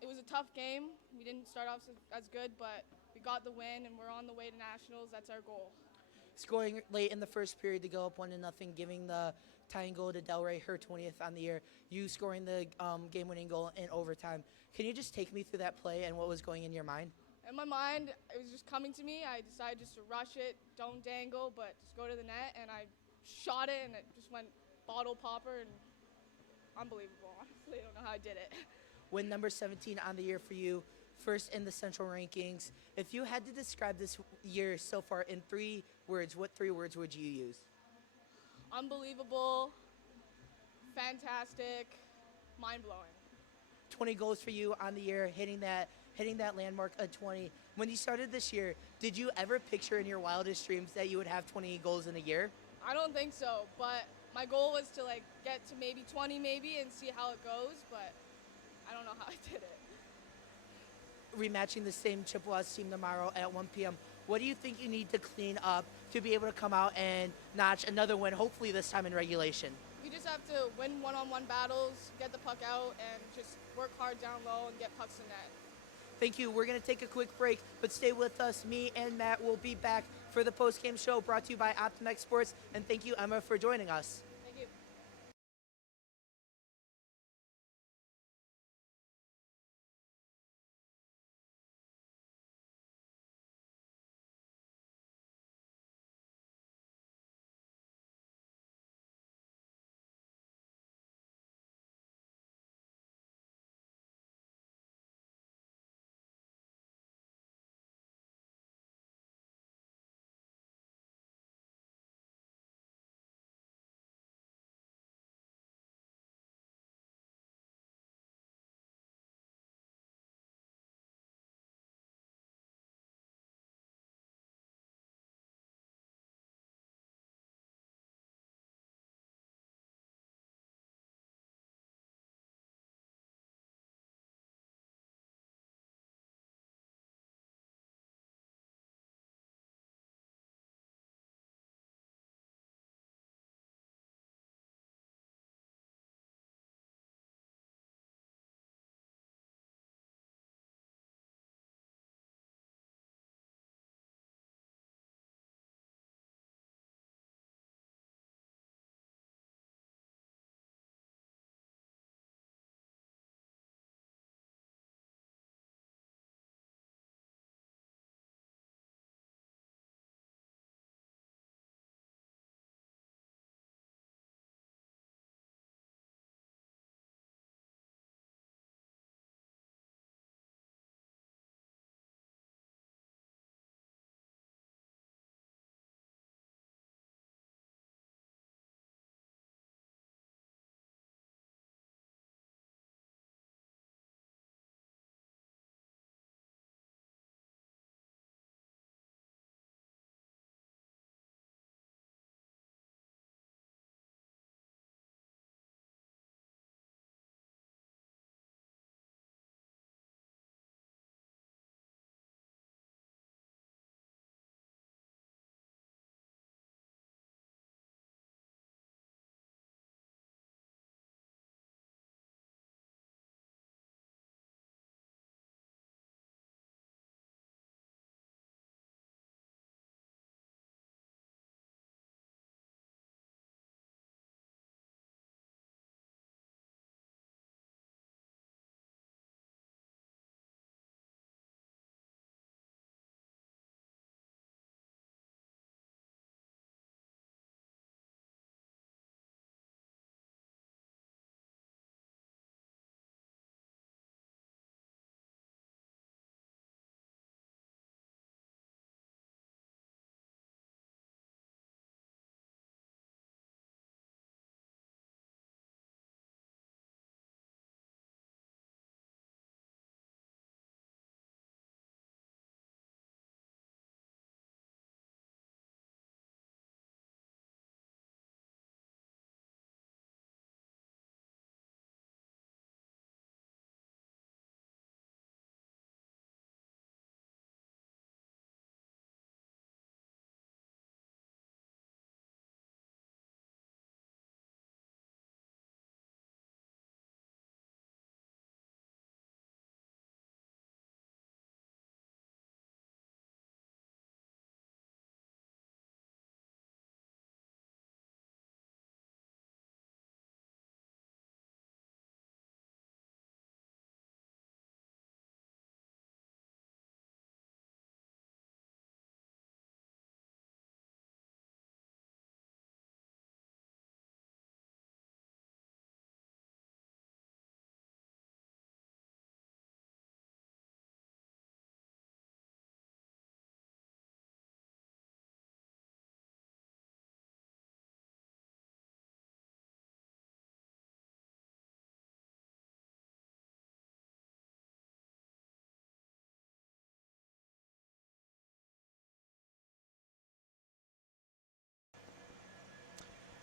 It was a tough game. We didn't start off as good, but we got the win, and we're on the way to nationals. That's our goal. Scoring late in the first period to go up 1-0, giving the tying goal to Delray, her 20th on the year. You scoring the game-winning goal in overtime. Can you just take me through that play and what was going in your mind? In my mind, it was just coming to me. I decided just to rush it, don't dangle, but just go to the net, and I shot it, and it just went bottle popper, and unbelievable. Honestly, I don't know how I did it. Win number 17 on the year for you, first in the Central rankings. If you had to describe this year so far in 3 words, what 3 words would you use? Unbelievable, fantastic, mind-blowing. 20 goals for you on the year, hitting that landmark of 20. When you started this year, did you ever picture in your wildest dreams that you would have 20 goals in a year? I don't think so, but my goal was to get to maybe 20 and see how it goes, but I don't know how I did it. Rematching the same Chippewas team tomorrow at 1 p.m. What do you think you need to clean up to be able to come out and notch another win, hopefully this time in regulation? We just have to win one-on-one battles, get the puck out, and just work hard down low and get pucks in net. Thank you. We're going to take a quick break, but stay with us. Me and Matt will be back for the post-game show brought to you by Optimex Sports. And thank you, Emma, for joining us.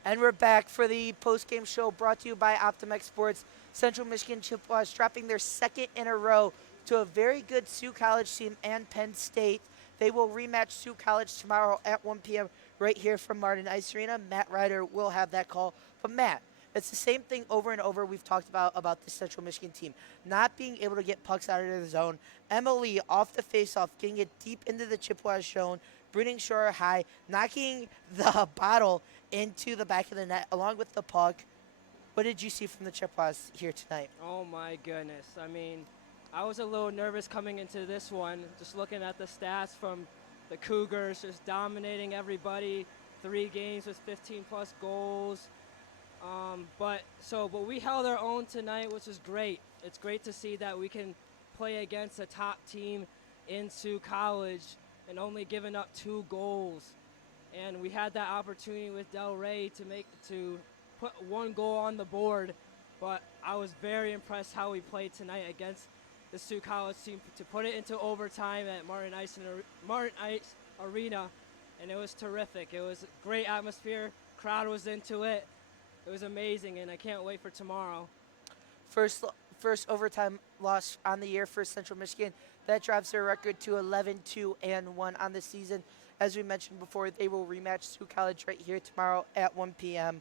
And we're back for the post-game show brought to you by Optimex Sports. Central Michigan Chippewas dropping their second in a row to a very good Sioux College team and Penn State. They will rematch Sioux College tomorrow at 1 p.m. right here from Martin Ice Arena. Matt Ryder will have that call. But Matt, it's the same thing over and over we've talked about the Central Michigan team. Not being able to get pucks out of the zone. Emily off the faceoff, getting it deep into the Chippewas zone. Brittany Shore high, knocking the bottle into the back of the net along with the puck. What did you see from the Chippewas here tonight? Oh my goodness. I mean, I was a little nervous coming into this one, just looking at the stats from the Cougars, just dominating everybody, 3 games with 15 plus goals. But we held our own tonight, which is great. It's great to see that we can play against a top team in Sioux College and only giving up 2 goals. And we had that opportunity with Del Rey to put 1 goal on the board. But I was very impressed how we played tonight against the Sioux College team to put it into overtime at Martin Ice Arena, and it was terrific. It was a great atmosphere. Crowd was into it. It was amazing, and I can't wait for tomorrow. First overtime loss on the year for Central Michigan. That drops their record to 11-2-1 on the season. As we mentioned before, they will rematch Sioux College right here tomorrow at 1 p.m.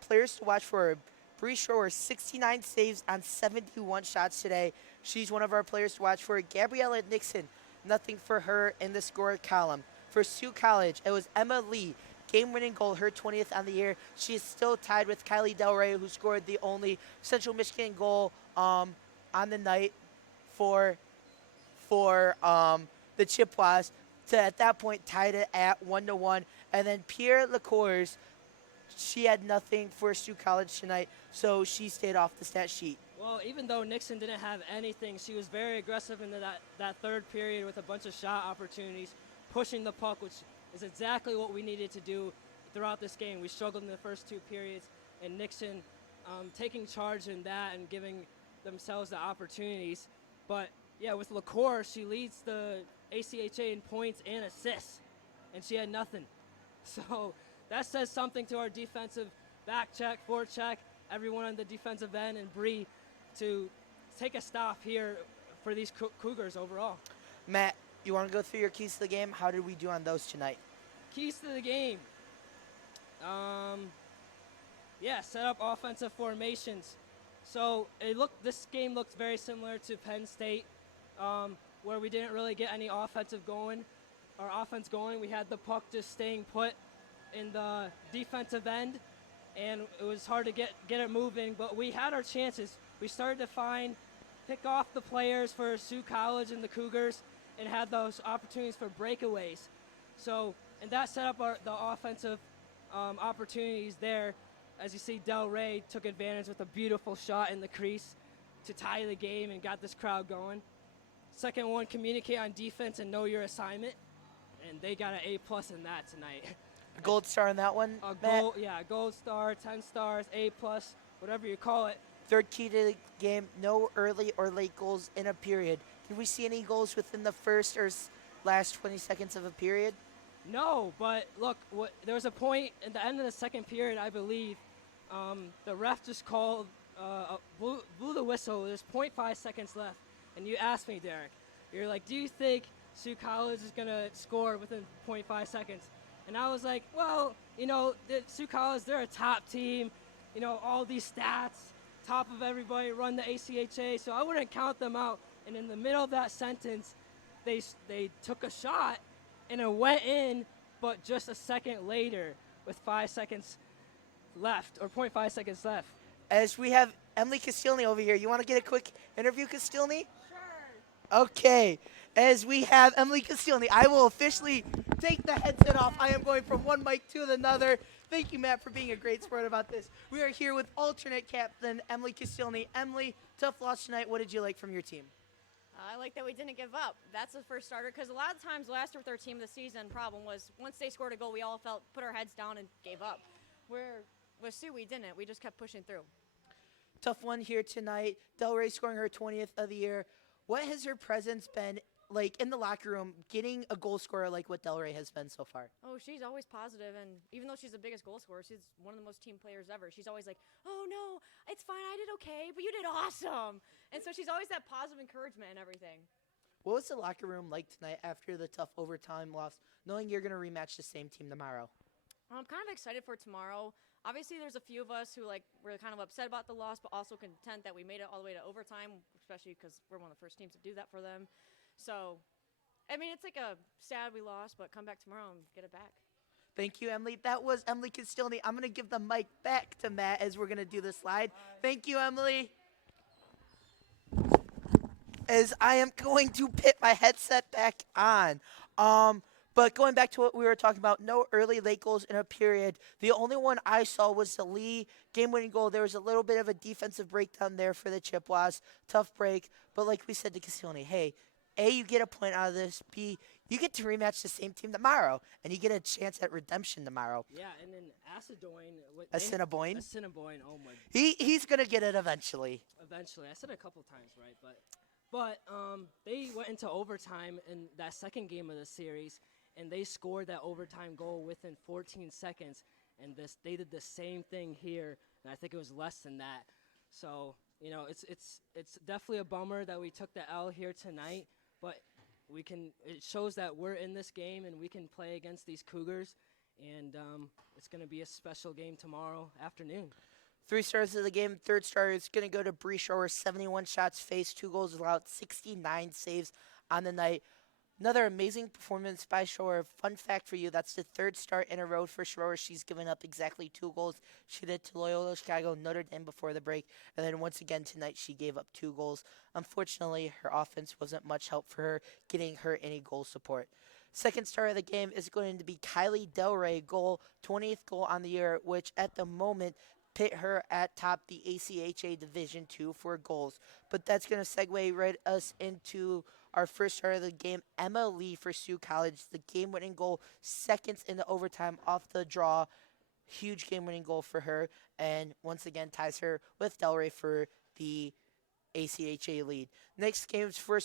Players to watch for: Bree Shore, 69 saves on 71 shots today. She's one of our players to watch for. Gabriella Nixon, nothing for her in the score column. For Sioux College, it was Emma Lee, game-winning goal, her 20th on the year. She is still tied with Kylie Del Rey, who scored the only Central Michigan goal on the night for the Chippewas. To at that point tied it at 1-1. And then Pierre Lacours, she had nothing for Sioux College tonight, so she stayed off the stat sheet. Well, even though Nixon didn't have anything, she was very aggressive in that third period with a bunch of shot opportunities, pushing the puck, which is exactly what we needed to do throughout this game. We struggled in the first 2 periods, and Nixon taking charge in that and giving themselves the opportunities. But, yeah, with LaCour, she leads the ACHA in points and assists, and she had nothing. So that says something to our defensive back check, forecheck, everyone on the defensive end, and Bree to take a stop here for these Cougars overall. Matt, you want to go through your keys to the game? How did we do on those tonight? Keys to the game. Set up offensive formations. So this game looked very similar to Penn State, where we didn't really get any offense going. We had the puck just staying put in the defensive end, and it was hard to get it moving, but we had our chances. We started to pick off the players for Sioux College and the Cougars and had those opportunities for breakaways. So, and that set up the offensive opportunities there. As you see, Del Rey took advantage with a beautiful shot in the crease to tie the game and got this crowd going. Second one, communicate on defense and know your assignment. And they got an A+ in that tonight. A gold star in that one, Gold star, 10 stars, A+, whatever you call it. Third key to the game, no early or late goals in a period. Did we see any goals within the first or last 20 seconds of a period? No, but look, there was a point at the end of the second period, I believe, the ref just called, blew the whistle. There's 0.5 seconds left. And you asked me, Derek, you're like, do you think Sioux College is going to score within 0.5 seconds? And I was like, well, Sioux College, they're a top team. All these stats, top of everybody, run the ACHA, so I wouldn't count them out. And in the middle of that sentence, they took a shot, and it went in, but just a second later with 5 seconds left, or 0.5 seconds left. As we have Emily Castilny over here. You want to get a quick interview, Castilny? Sure. Okay. As we have Emily Castilny, I will officially take the headset off. I am going from one mic to another. Thank you, Matt, for being a great sport about this. We are here with alternate captain Emily Castilny. Emily, tough loss tonight. What did you like from your team? I like that we didn't give up. That's the first starter, because a lot of times last year with our team, the season problem was once they scored a goal, we all put our heads down and gave up. Where with Sue, we didn't. We just kept pushing through. Tough one here tonight. Del Rey scoring her 20th of the year. What has her presence been like in the locker room, getting a goal scorer like what Delray has been so far? Oh, she's always positive, and even though she's the biggest goal scorer, she's one of the most team players ever. She's always like, "Oh no, it's fine, I did okay, but you did awesome," and so she's always that positive encouragement and everything. What was the locker room like tonight after the tough overtime loss, knowing you're going to rematch the same team tomorrow? I'm kind of excited for tomorrow. Obviously, there's a few of us who were kind of upset about the loss, but also content that we made it all the way to overtime, especially because we're one of the first teams to do that for them. So, I mean, it's like a sad we lost, but come back tomorrow and get it back. Thank you, Emily. That was Emily Castilny. I'm going to give the mic back to Matt as we're going to do the slide. Thank you, Emily. As I am going to put my headset back on. But going back to what we were talking about, no early late goals in a period. The only one I saw was the Lee game-winning goal. There was a little bit of a defensive breakdown there for the Chippewas. Tough break. But like we said to Castilny, hey, A, you get a point out of this. B, you get to rematch the same team tomorrow, and you get a chance at redemption tomorrow. Yeah, and then Assiniboine. Assiniboine? Oh my. He's going to get it eventually. Eventually, I said it a couple times right, but they went into overtime in that second game of the series, and they scored that overtime goal within 14 seconds. And they did the same thing here, and I think it was less than that. So it's definitely a bummer that we took the L here tonight, but it shows that we're in this game and we can play against these Cougars, and it's going to be a special game tomorrow afternoon. 3 stars of the game. Third star is going to go to Bree Schroer. 71 shots faced, 2 goals allowed, 69 saves on the night. Another amazing performance by Schroer. Fun fact for you, that's the 3rd start in a row for Schroer. She's given up exactly 2 goals. She did to Loyola Chicago, Notre Dame before the break, and then once again tonight she gave up 2 goals. Unfortunately, her offense wasn't much help for her getting her any goal support. Second star of the game is going to be Kylie Delray, 20th goal on the year, which at the moment pit her at top the ACHA Division II for goals. But that's going to segue right us into our first star of the game, Emma Lee for Sioux College. The game-winning goal, seconds into overtime off the draw. Huge game-winning goal for her, and once again ties her with Delray for the ACHA lead. Next games for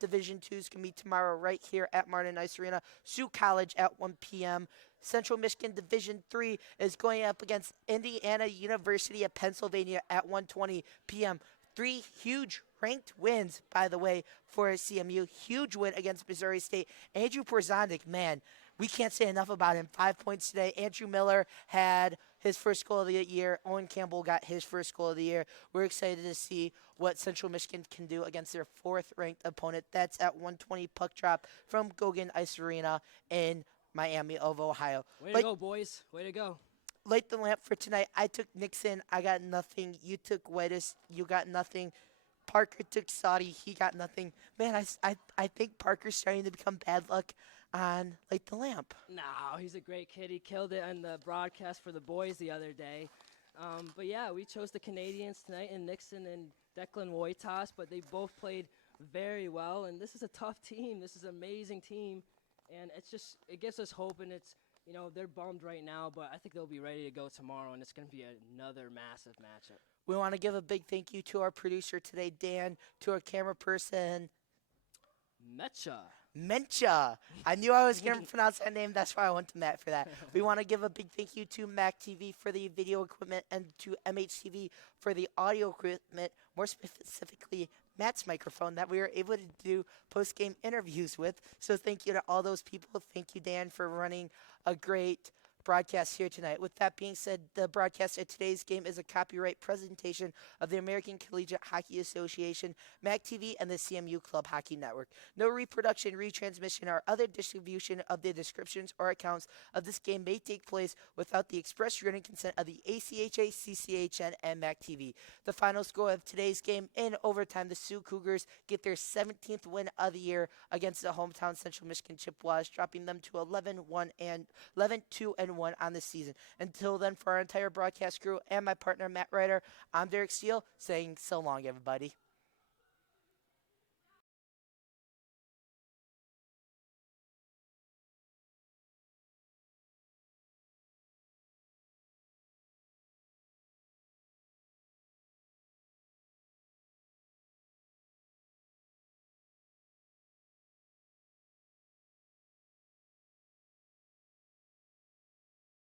Division II is going to be tomorrow right here at Martin Ice Arena. Sioux College at 1 p.m. Central Michigan Division III is going up against Indiana University of Pennsylvania at 1:20 p.m. 3 huge ranked wins, by the way, for CMU. Huge win against Missouri State. Andrew Porzondik, man, we can't say enough about him. 5 points today. Andrew Miller had his first goal of the year. Owen Campbell got his first goal of the year. We're excited to see what Central Michigan can do against their 4th-ranked opponent. That's at 1:20 puck drop from Gogan Ice Arena in Miami of Ohio. Way to go, boys. Way to go. Light the lamp for tonight. I took Nixon. I got nothing. You took Weddis. You got nothing. Parker took Saudi. He got nothing. Man, I think Parker's starting to become bad luck on Light the Lamp. No, he's a great kid. He killed it on the broadcast for the boys the other day. But yeah, we chose the Canadians tonight, and Nixon and Declan Wojtas, but they both played very well. And this is a tough team. This is an amazing team. And it gives us hope, and they're bummed right now, but I think they'll be ready to go tomorrow, and it's going to be another massive matchup. We want to give a big thank you to our producer today, Dan, to our camera person, Mencha. I knew I was going to pronounce that name. That's why I went to Matt for that. We want to give a big thank you to Mac TV for the video equipment and to MHTV for the audio equipment, more specifically Matt's microphone that we were able to do post-game interviews with. So thank you to all those people. Thank you, Dan, for running a great broadcast here tonight. With that being said, the broadcast of today's game is a copyright presentation of the American Collegiate Hockey Association, MAC TV, and the CMU Club Hockey Network. No reproduction, retransmission, or other distribution of the descriptions or accounts of this game may take place without the express written consent of the ACHA, CCHN, and MAC TV. The final score of today's game in overtime, the Sioux Cougars get their 17th win of the year against the hometown Central Michigan Chippewas, dropping them to 11-2-1 on the season. Until then, for our entire broadcast crew and my partner Matt Ryder, I'm Derek Steele saying so long, everybody.